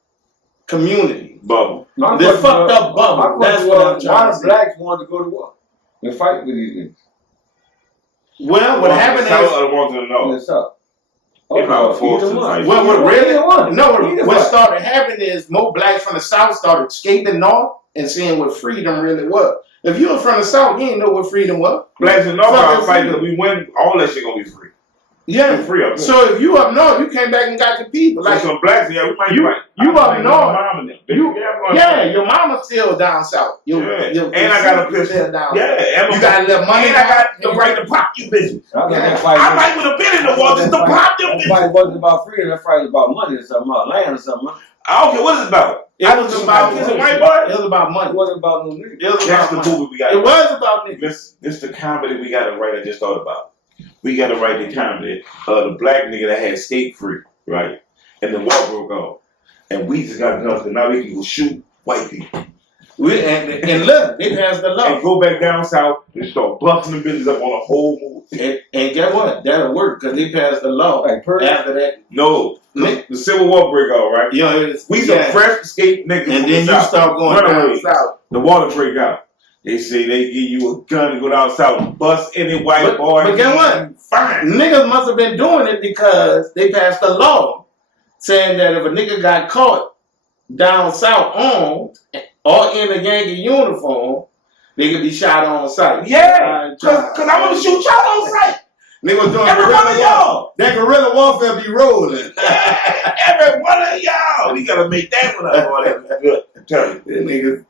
community. Bubble. This fucked up bubble. That's what I'm trying to say. Why blacks wanted to go to war and fight with these niggas? Well, what happened is what started happening is more blacks from the South started skating north and seeing what freedom really was. If you were from the South, you ain't know what freedom was. Blacks in North Fucking Carolina fight freedom. that we win, all that shit gonna be free. Yeah. It's free up there. So if you up north, you came back and got your people. Like so some blacks, yeah, we might you fight. up north. Yeah, Your mama still down south. And I got a pistol. Down Yeah, you got a little money. And I got the right to pop you bitches. I might with a bit in the wall just to pop them bitches. That fight wasn't about freedom. That fight was about money or something, about land or something. I don't care what it's about. It was about a white boy. It was about money. It wasn't about no nigga. That's the movie we got. It was about niggas. This the comedy we got to write. I just thought about. We got to write the comedy of the black nigga that had escaped free, right? And the war broke out, and we just got guns, and now we can go shoot white people. And look, they passed the law. And go back down south and start busting the business up on a whole movie. And guess what? That'll work because they passed the law. Like after that, no, the Civil War break out, right? You know, we some fresh escaped niggas. And then you start going down south. The water break out. They say they give you a gun to go down south and bust any white boy. But guess what? Fine. Niggas must have been doing it because they passed a law saying that if a nigga got caught down south armed or in a Yankee uniform, they could be shot on sight. Yeah, because I want to shoot y'all on sight. They was doing every one of y'all. That guerrilla warfare be rolling. Every one of y'all. We gotta make that one up. Boy, that's good. I'm telling you.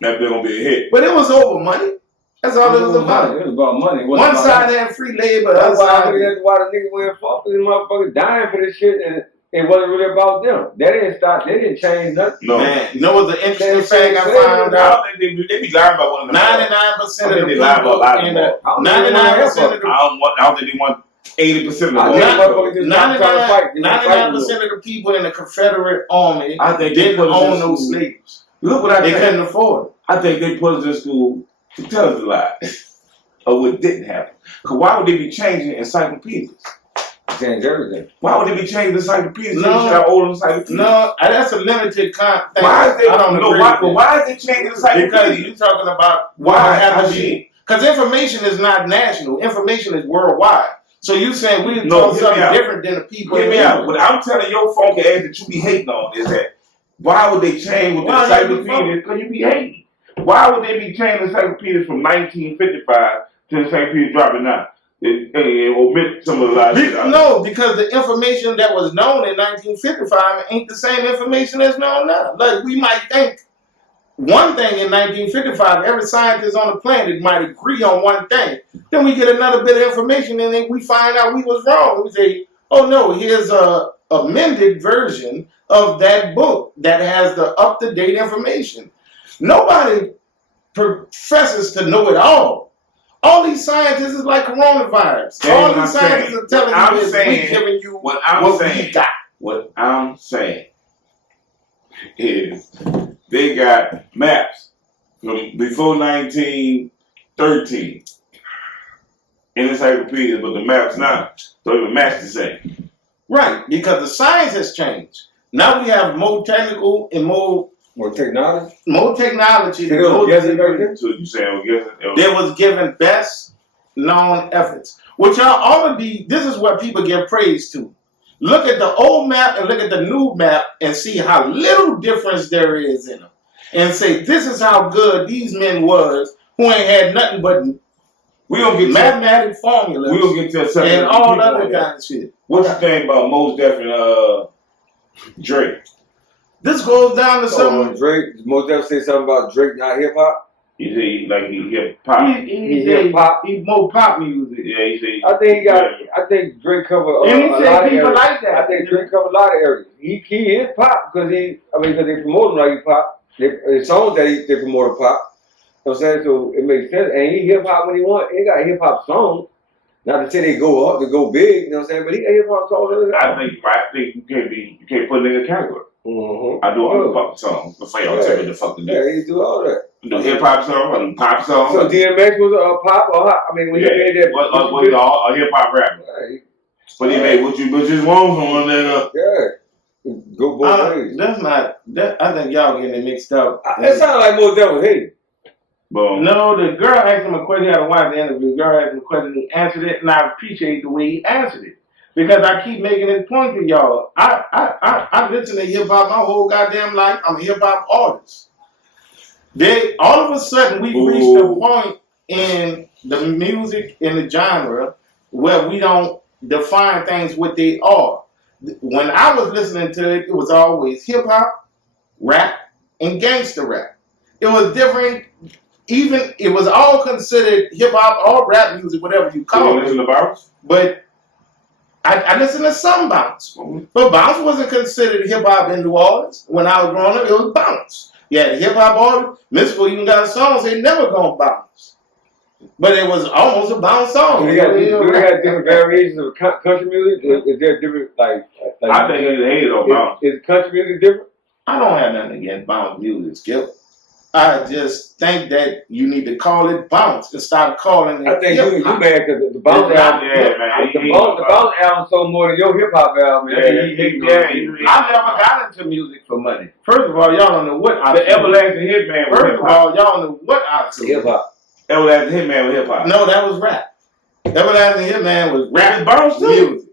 That bill gonna be a hit. But it was over money. That's all it was about. It was about money. One side had free labor. That's why the niggas went fuck with these motherfuckers dying for this shit, and it wasn't really about them. They didn't stop. They didn't change nothing. No. Man, you know what's the interesting fact I found out? They be lying about one of them. 99% of the people. 99% of the I don't think they want 80% of the 99% of the people in the Confederate Army didn't own no slaves. Look what I They couldn't afford it. I think they put us in school to tell us a lie of what didn't happen. Because why would they be changing encyclopedias? Change everything. Why would they be changing encyclopedias? No, old encyclopedias? No, that's a limited thing. Why is they? I don't know. Why is they changing encyclopedias? Because you're talking about why have to be. Because information is not national. Information is worldwide. So you saying we talk something different than the people. Hear me out. What I'm telling your funky ass that you be hating on is that why would they change with the encyclopedias? Because you be hating. Why would they be changing encyclopedias from 1955 to the encyclopedias dropping now? It omit some of the lies. No, because the information that was known in 1955 ain't the same information that's known now. Like we might think one thing in 1955, every scientist on the planet might agree on one thing. Then we get another bit of information and then we find out we was wrong. We say, oh no, here's a amended version of that book that has the up-to-date information. Nobody professes to know it all. All these scientists is like coronavirus. All these scientists are telling you is we giving you what we got. What I'm saying is they got maps from before 1913 in encyclopedias, but the maps now don't even match the same. Right, because the science has changed. Now we have more technical and more technology. More technology. They was given best known efforts, which are all of the. This is what people give praise to. Look at the old map and look at the new map and see how little difference there is in them, and say this is how good these men was who ain't had nothing but we don't get mathematic formulas. We don't get to and all other kind of shit. What you think about Mos Def and Drake? This goes down to something. Drake, Mos Def say something about Drake not hip hop. He hip hop. He hip hop. He's more pop music. Yeah, he say. I think Drake covered a lot of areas. Like that. I think Drake covered a lot of areas. He is pop because they promote him like he pop. The songs that they promote pop. You know what I'm saying? So it makes sense. And he hip hop when he want. He got hip hop songs. Not to say they go up, they go big. You know what I'm saying? But he got hip hop songs. I think you can't put it in a category. Mm-hmm. I do all the fucking songs before y'all tell me the fuck to do. Yeah, he do all that. The hip hop song or the pop song. So DMX was a pop or hot? I mean, when he made that, was a hip hop rapper. But he made what you just want from one nigga. Yeah, go both ways. That's not. I think y'all getting it mixed up. It sounded like Mos Def was hating. No, the girl asked him a question. I had to watch the interview. The girl asked him a question. He answered it, and I appreciate the way he answered it. Because I keep making this point to y'all. I listen to hip hop my whole goddamn life. I'm a hip hop artist. All of a sudden we've reached a point in the music in the genre where we don't define things what they are. When I was listening to it, it was always hip hop, rap, and gangster rap. It was different. Even it was all considered hip hop or rap music, whatever you call it. Listen to Bounce? But I listened to some bounce. But bounce wasn't considered hip hop in New Orleans. When I was growing up, it was bounce. Yeah, hip hop artists, Mystical even got songs they never gonna bounce. But it was almost a bounce song. Do they got different variations of country music? Is there different like I think you hate it on bounce. Is country music different? I don't have nothing against bounce music, Skip. I just think that you need to call it bounce and stop calling it. I think you mad because the bounce album, the bounce album sold more than your hip hop album. I never got into music for money. First of all, y'all don't know what I The Everlasting Hitman was First of all, y'all know what I do. Hip hop. Everlasting Hitman was hip hop. No, that was rap. Everlasting Hitman was rap bounce music.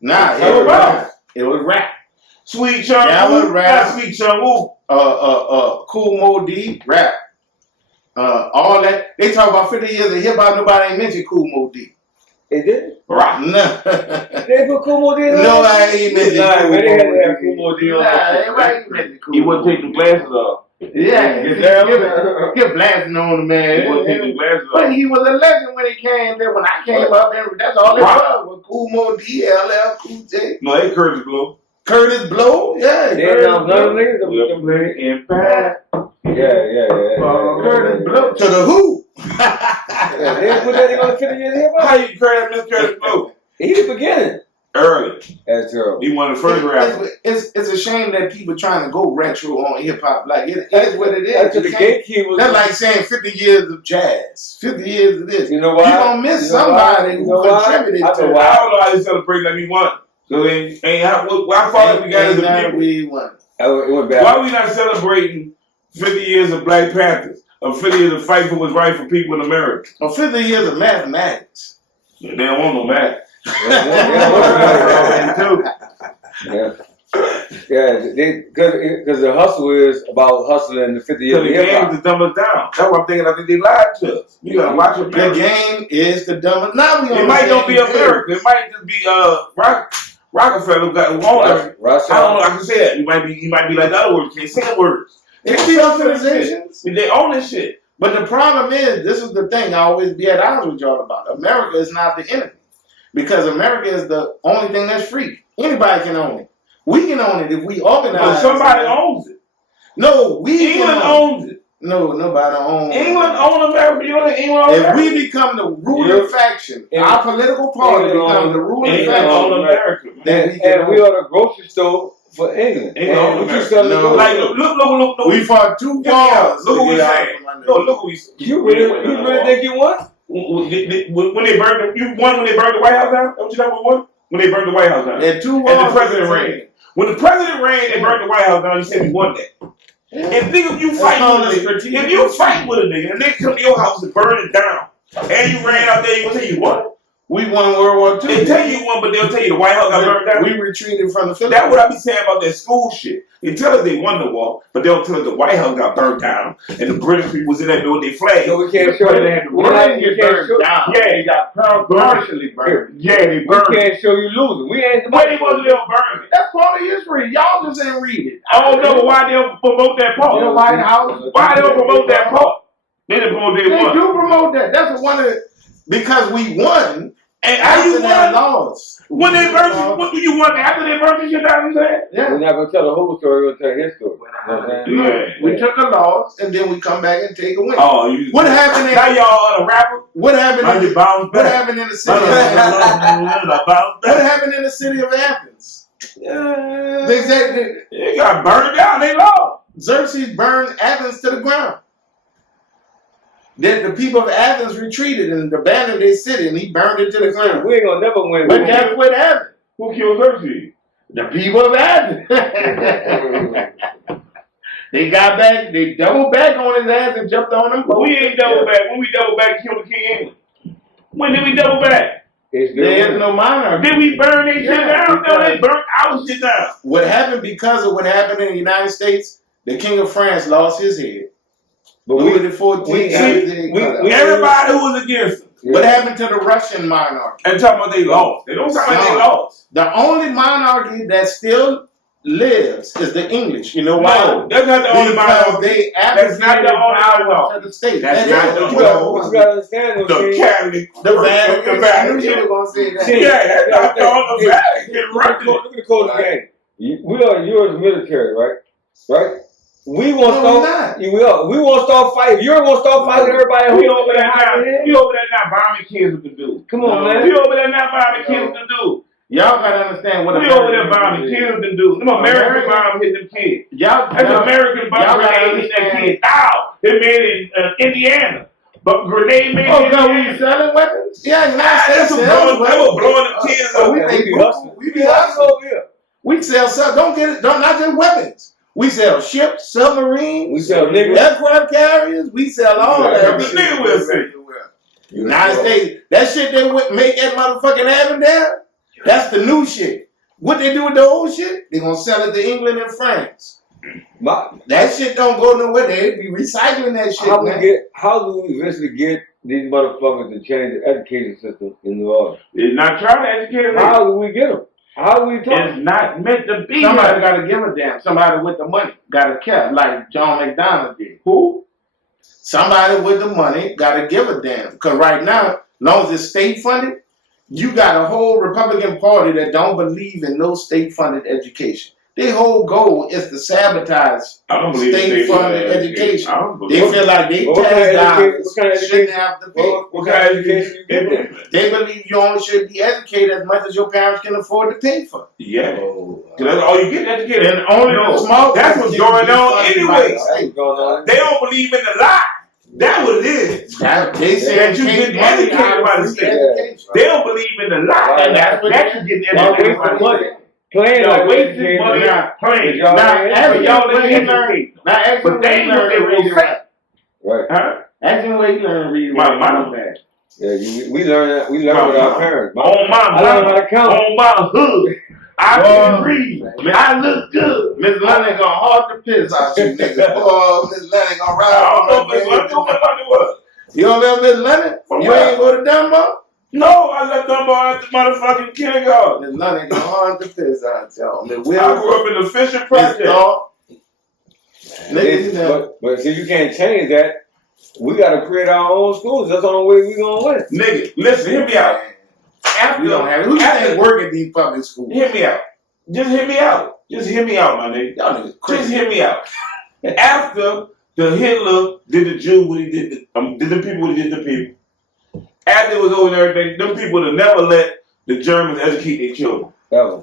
Nah, it was rap. It was rap. Sweet Chung Woo, Sweet Chung Woo. Cool Mo D, rap. All that. They talk about 50 years of hip hop, nobody ain't mentioned Cool Mo D. They did? Rock. No. They put Cool Mo D in? No, I ain't mentioned Cool Mo D. Everybody ain't mentioned Cool Mo D. He wouldn't take the glasses off. Yeah, get blasting on the man. He wouldn't take the glasses off. But he was a legend when he came there. When I came up, that's all it was Cool Mo D, LL Cool J. No, they Curtis Blow. Curtis Blow, yeah. They announced none niggas that we play Impact. Yeah. Curtis Blow to the Who. They put that on the 50 years hip hop. How you credit Mr. Curtis Blow? He the beginning. Early. That's terrible. He one of the first rappers. It's a shame that people trying to go retro on hip hop. Like it is what it is. That's the gatekeepers. That's like saying 50 years of jazz, 50 years of this. You know why? You gonna miss somebody who contributed to it. I don't know how they celebrate like we won. So why far we got as a people? We won. It went bad. Why we not celebrating 50 years of Black Panthers? Or 50 years of fight for what's right for people in America? Or 50 years of mathematics. They don't want no math. Because the hustle is about hustling the 50 years of the hip game hop. is to dumb us down. That's what I'm thinking. I think they lied to us. You gotta watch it. The game is the dumb. Now it might not be America. It might just be Rockefeller got Walter. I don't know. I can say that. You might be like the other words. You can't say words. It's civilizations. They own this shit. But the problem is, this is the thing I always be at odds with y'all about. America is not the enemy. Because America is the only thing that's free. Anybody can own it. We can own it if we organize. No, somebody owns it. No, England owns it. No, nobody owns it. England owns America. You know that England owns America? If we become the ruling faction, our political party become the ruling faction. Owns America. And we are the grocery store for England. Look. We fought 2 wars. Look what we saying. No, look what we saying. You really think you won? When they burned the White House down? Don't you know we won? When they burned the White House down. And 2 wars. And the president reigned. When the president reigned, they burned the White House down. You said we won that. If you fight with a nigga, and they come to your house and burn it down, and you ran out there, you gonna say you won? We won World War II. They tell you won, but they'll tell you the White House got burned down. We retreated from the Philippines. That's what I be saying about that school shit. They tell us they won the war, but they'll tell us the White House got burned down, and the British people was in there doing their flag. So we can't show you that. We didn't get burned down. Yeah, they got partially burned. Yeah, they burned. We can't show you losing. We ain't. Why they wasn't there burning? That's part of history. Y'all just ain't read it. I don't know why they don't promote that part. The White House. Why they don't promote that part? They didn't promote they won. They do promote that. That's one of the, because we won. And how you won? Lost. When they burned, what do you want after they burned this shit down? You said? Yeah. We're not gonna tell the whole story. We're gonna tell his story. We took a loss and then we come back and take a win. Oh, what happened? Now y'all a rapper. What happened? What happened in the city? What happened in the city of Athens? They got burned down. They lost. Xerxes burned Athens to the ground. Then the people of Athens retreated and abandoned their city, and he burned it to the ground. We ain't gonna never win. But that's what happened. Who killed Xerxes? The people of Athens. They got back. They doubled back on his ass and jumped on him. We ain't double back. When we double back, kill the king. When did we double back? There is no monarchy. Did we burn their shit down? No, they burnt our shit down. What happened because of what happened in the United States? The King of France lost his head. But Louis the 14th. Everybody who was against them. Yeah. What happened to the Russian monarchy? And talking about they lost. They don't sound like they lost. The only monarchy that still lives is the English. You know why? No, that's not the only monarchy. That's not the only power to the state. That's not the only one. You gotta understand the Catholic, the Vatican. I knew you were gonna say that. Yeah, that's all the Vatican. Look at the code of the game. We are U.S. military, right? Right? We won't start. We won't start fighting. If you won't start fighting everybody, we over there not bombing kids with the dude. Come on, man. We over there not bombing kids with the dude. Y'all gotta understand what we over there bombing kids with the dude. Them American bomb hit them kids. That's American bomb grenade hit that kid. Ow! It made it in Indiana. But grenade made it. Oh, we selling weapons? Yeah, United States blowing them kids up. We be hustling over here. We sell stuff. Don't get it. Not just weapons. We sell ships, submarines. We sell niggas, aircraft carriers. We sell all that. Nigga will say. United States. That shit they make that motherfucking Avondale. That's the new shit. What they do with the old shit? They gonna sell it to England and France. That shit don't go nowhere. They be recycling that shit. How do we eventually get these motherfuckers to change the education system in New Orleans? They're not trying to educate them. How do we get them? How do we talk? It's not meant to be. Somebody got to give a damn. Somebody with the money got to care, like John McDonald did. Who? Somebody with the money got to give a damn. Because right now, as long as it's state funded, you got a whole Republican Party that don't believe in no state funded education. Their whole goal is to sabotage state-funded education. They feel like they tax dollars shouldn't have to pay. What kind of education you get there? They believe you only should be educated as much as your parents can afford to pay for. Yeah. That's all you get educated. And only the small. That's what's going on anyway. They don't believe in the lie. That's what it is. They say that you get educated by the state. They don't believe in the lie. And that's what you're getting educated by the state. Playing like wasting money, playing. Now, y'all didn't educate. But they ain't what they will say. Right. Huh? Ask him where you learn to read. My mom. Yeah, we learn that. We learn with our parents. On my I learned how to count. On my hood. I can read. I look good. Miss Lennon gonna hard to piss out you niggas. Oh, Miss Lennon gonna ride on Miss Lennon. You don't know Miss Lennon? You ain't go to Dumbo? No, I left Dumbo at the motherfucking kindergarten. Miss Lennon gonna hard to piss out y'all. I grew up in the Fisher Project. But see, you can't change that. We gotta create our own schools. That's the only way we gonna win. Nigga, listen, hear me out. Who you think work at these public schools? Hear me out. Just hear me out. Just hear me out, my nigga. Y'all niggas crazy. Just hear me out. After the Hitler did the Jew what he did the people what he did the people. After it was over and everything, them people would have never let the Germans educate their children. Ever.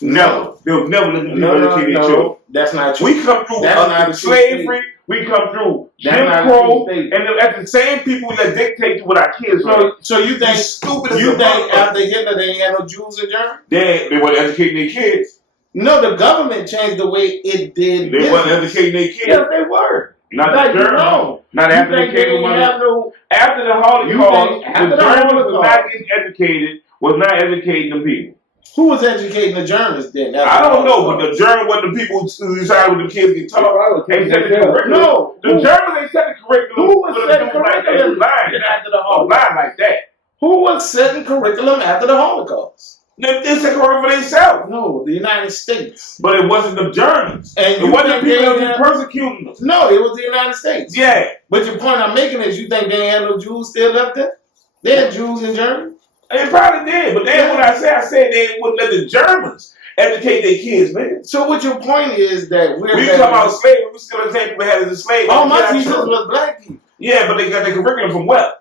Never. They'll never let them people educate their children. That's not true. We come through slavery. We come through Jim Crow, and at the same people that dictate what our kids are. So you think stupid? You think after Hitler they ain't had no Jews in Germany? They weren't educating their kids. No, the government changed the way it did. They wasn't educating their kids. Yes, they were. Not the Germans. Not after they came after the Holocaust. The Germans was not getting educated. Was not educating them people. Who was educating the Germans then? I don't know, but the Germans were the people who decided what the kids get taught. They set the curriculum. No, the Germans they set the curriculum. Who was setting curriculum after the Holocaust? Lying like that. Who was setting curriculum after the Holocaust? They set curriculum for themselves. No, the United States. But it wasn't the Germans. And it wasn't the people that were persecuting them. No, it was the United States. Yeah. But your point I'm making is you think they had no Jews still left there? They had Jews in Germany. They probably did, but then when I said they wouldn't let the Germans educate their kids, man. So what your point is that we talking about slavery, we still the same people had as a slave. All my teachers was black people. Yeah, but they got their curriculum from where?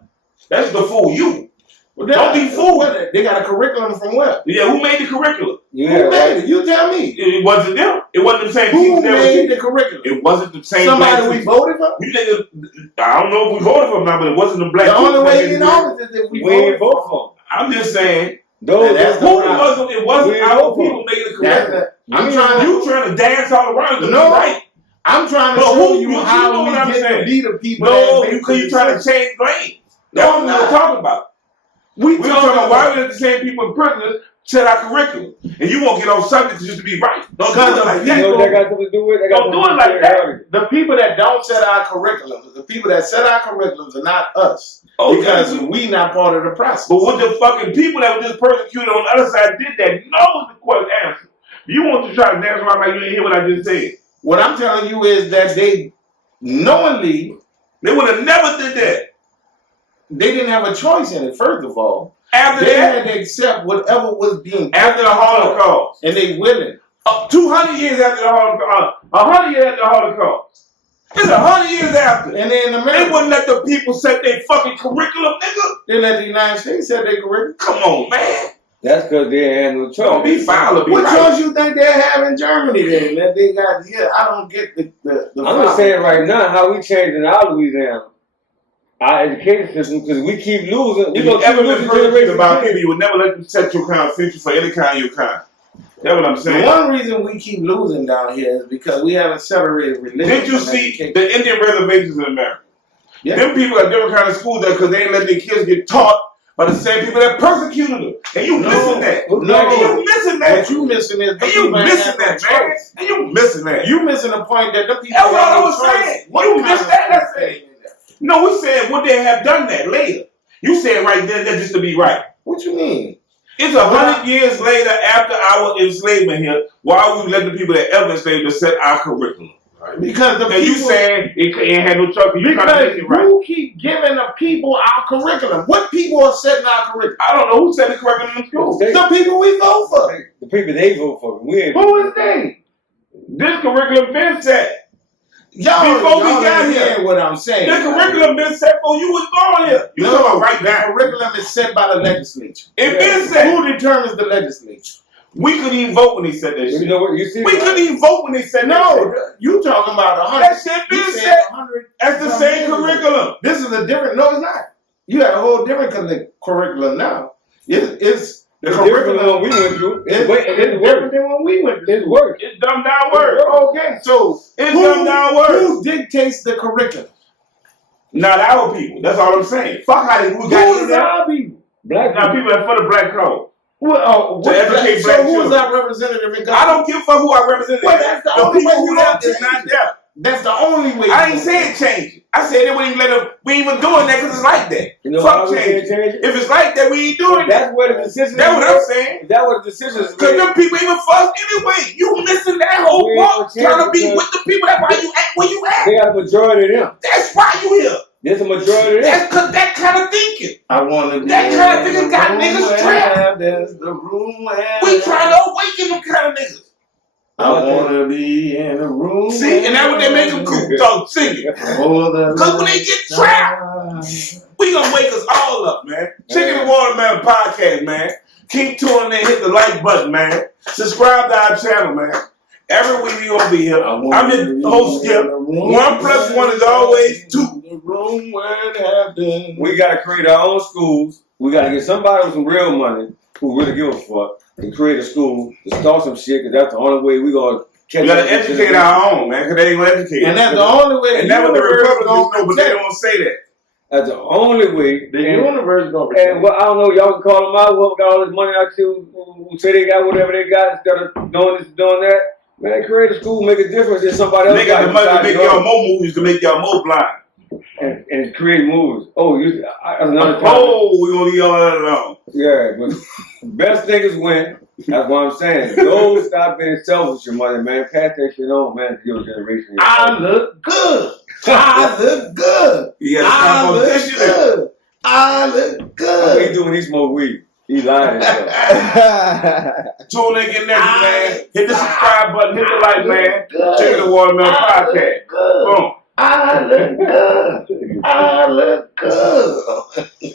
That's to fool you. Well, don't be fooled. They got a curriculum from where? Yeah, who made the curriculum? Who made it? You tell me. It wasn't them. It wasn't the same people. Who made the curriculum? It wasn't the same. Somebody we voted for? I don't know if we voted for them now, but it wasn't the black people. The only way you know is if we didn't vote for them. I'm just saying. It wasn't our people making the curriculum. You trying to dance all around them, right? I'm trying to show you how we get to be the people. No, you trying to change lanes. That's what we're talking about. We're talking about why we let the same people in prison set our curriculum. And you won't get on subjects just to be right. Don't do it like that. You know what they got something to do with? Don't do it like that. The people that don't set our curriculums, the people that set our curriculums are not us. Oh, because we not part of the process. But what the fucking people that were just persecuted on the other side did that? No is the question answer. You want to try to dance around like you didn't hear what I just said. What I'm telling you is that they knowingly, they would have never did that. They didn't have a choice in it, first of all. After they that, had to accept whatever was being after the Holocaust. And they willing. 200 years after the Holocaust. 100 years after the Holocaust. It's 100 years after. And then in America, they wouldn't let the people set their fucking curriculum, nigga. They let the United States set their curriculum. Come on, man. That's because they had no choice. Don't be foul. What choice you think they have in Germany then? That they got here? I don't get the I'm just saying right now how we changing our Louisiana. Our education system, because we keep losing. We don't ever been persecuted about people, you would never let them set your kind of future for any kind of your kind. That's what I'm saying. The one reason we keep losing down here is because we haven't separated religion. Did you see the Indian reservations in America? Yeah. Them people got different kind of schools there because they ain't let their kids get taught by the same people that persecuted them. And you missing that. No, you missing that. What you missing is and you missing that, man. And you missing that. You missing the point that the people. That's what I was saying. You missed that. That's it. No, we said would they have done that later? You said right then that just to be right. What you mean? It's 100 years later after our enslavement here. Why would we let the people that ever enslaved us set our curriculum? Right. Because the and people, you saying it ain't had no choice. Because you keep giving the people our curriculum. What people are setting our curriculum? I don't know who set the curriculum in school. The people we vote for. The people they vote for. Who is they? This curriculum been set. Y'all we got here, what I'm saying. The curriculum been set before you was born here. You talking about right now? The curriculum is set by the legislature. It been set. Who determines the legislature? We couldn't even vote when they said that shit. You know what? You see we couldn't even vote when they said that shit. You talking about 100? That shit been set. That's the same curriculum. This is a different. No, it's not. You have a whole different curriculum now. It's the curriculum we went through. It's different than when we went through. It's work. It's dumbed down work. Okay, so it's dumbed down work. Who dictates the curriculum? Not our people. That's all I'm saying. Fuck how they got in there. Our people? Black people. People that for the black code. Well, to educate black children. Who is our representative in government? I don't give a fuck who our representative is. Well, that's the only way who left is not there. That's the only way. I ain't saying change it. I said they wouldn't even let them. We ain't even doing that because it's like that. You know fuck change it. If it's like that, we ain't doing that. That's where the decision. That's what I'm saying. That's what the decision is. Because them people even fuss anyway. You missing that whole part. Trying to be with the people. That's why you act where you at. They got a majority of them. That's why you here. There's a majority of them. That's because that kind of thinking. I want to. That kind of thinking got niggas trapped. There's the room where we trying to awaken them kind of niggas. I want to be in a room. See, and that's what they make them cool. Talk singing. Because when they get trapped, we gonna wake us all up, man. Chicken and Watermelon Podcast, man. Keep tuning in, hit the like button, man. Subscribe to our channel, man. Every week we gonna be here. I'm the host, Skip. 1 + 1 is always 2. The room where it happened. We gotta create our own schools. We gotta get somebody with some real money who really give a fuck and create a school to start some shit, because that's the only way we gonna catch. We gotta educate our own, man, because they ain't gonna educate. And that's the only way. And that's what the Republicans know, but they don't say that. That's the only way. The universe gonna protect. And well, I don't know, y'all can call them out. Whoever got all this money out to, who say they got whatever they got instead of doing this, doing that. Man, create a school, make a difference in somebody else. They got the money to make y'all more movies, to make y'all more blind. And create movies. Oh, that's another time. Oh, we gonna leave all that alone. Yeah, but best thing is win. That's what I'm saying. Don't stop being selfish with your money, man. Pass that shit on, man, to your generation. I look good. I look good. I look good. I look good. What he doing? He smoke weed. He lying. Tune in again next, man. Hit the subscribe button. Hit the like, man. Check the Watermelon Podcast. Boom. I look good. I look good.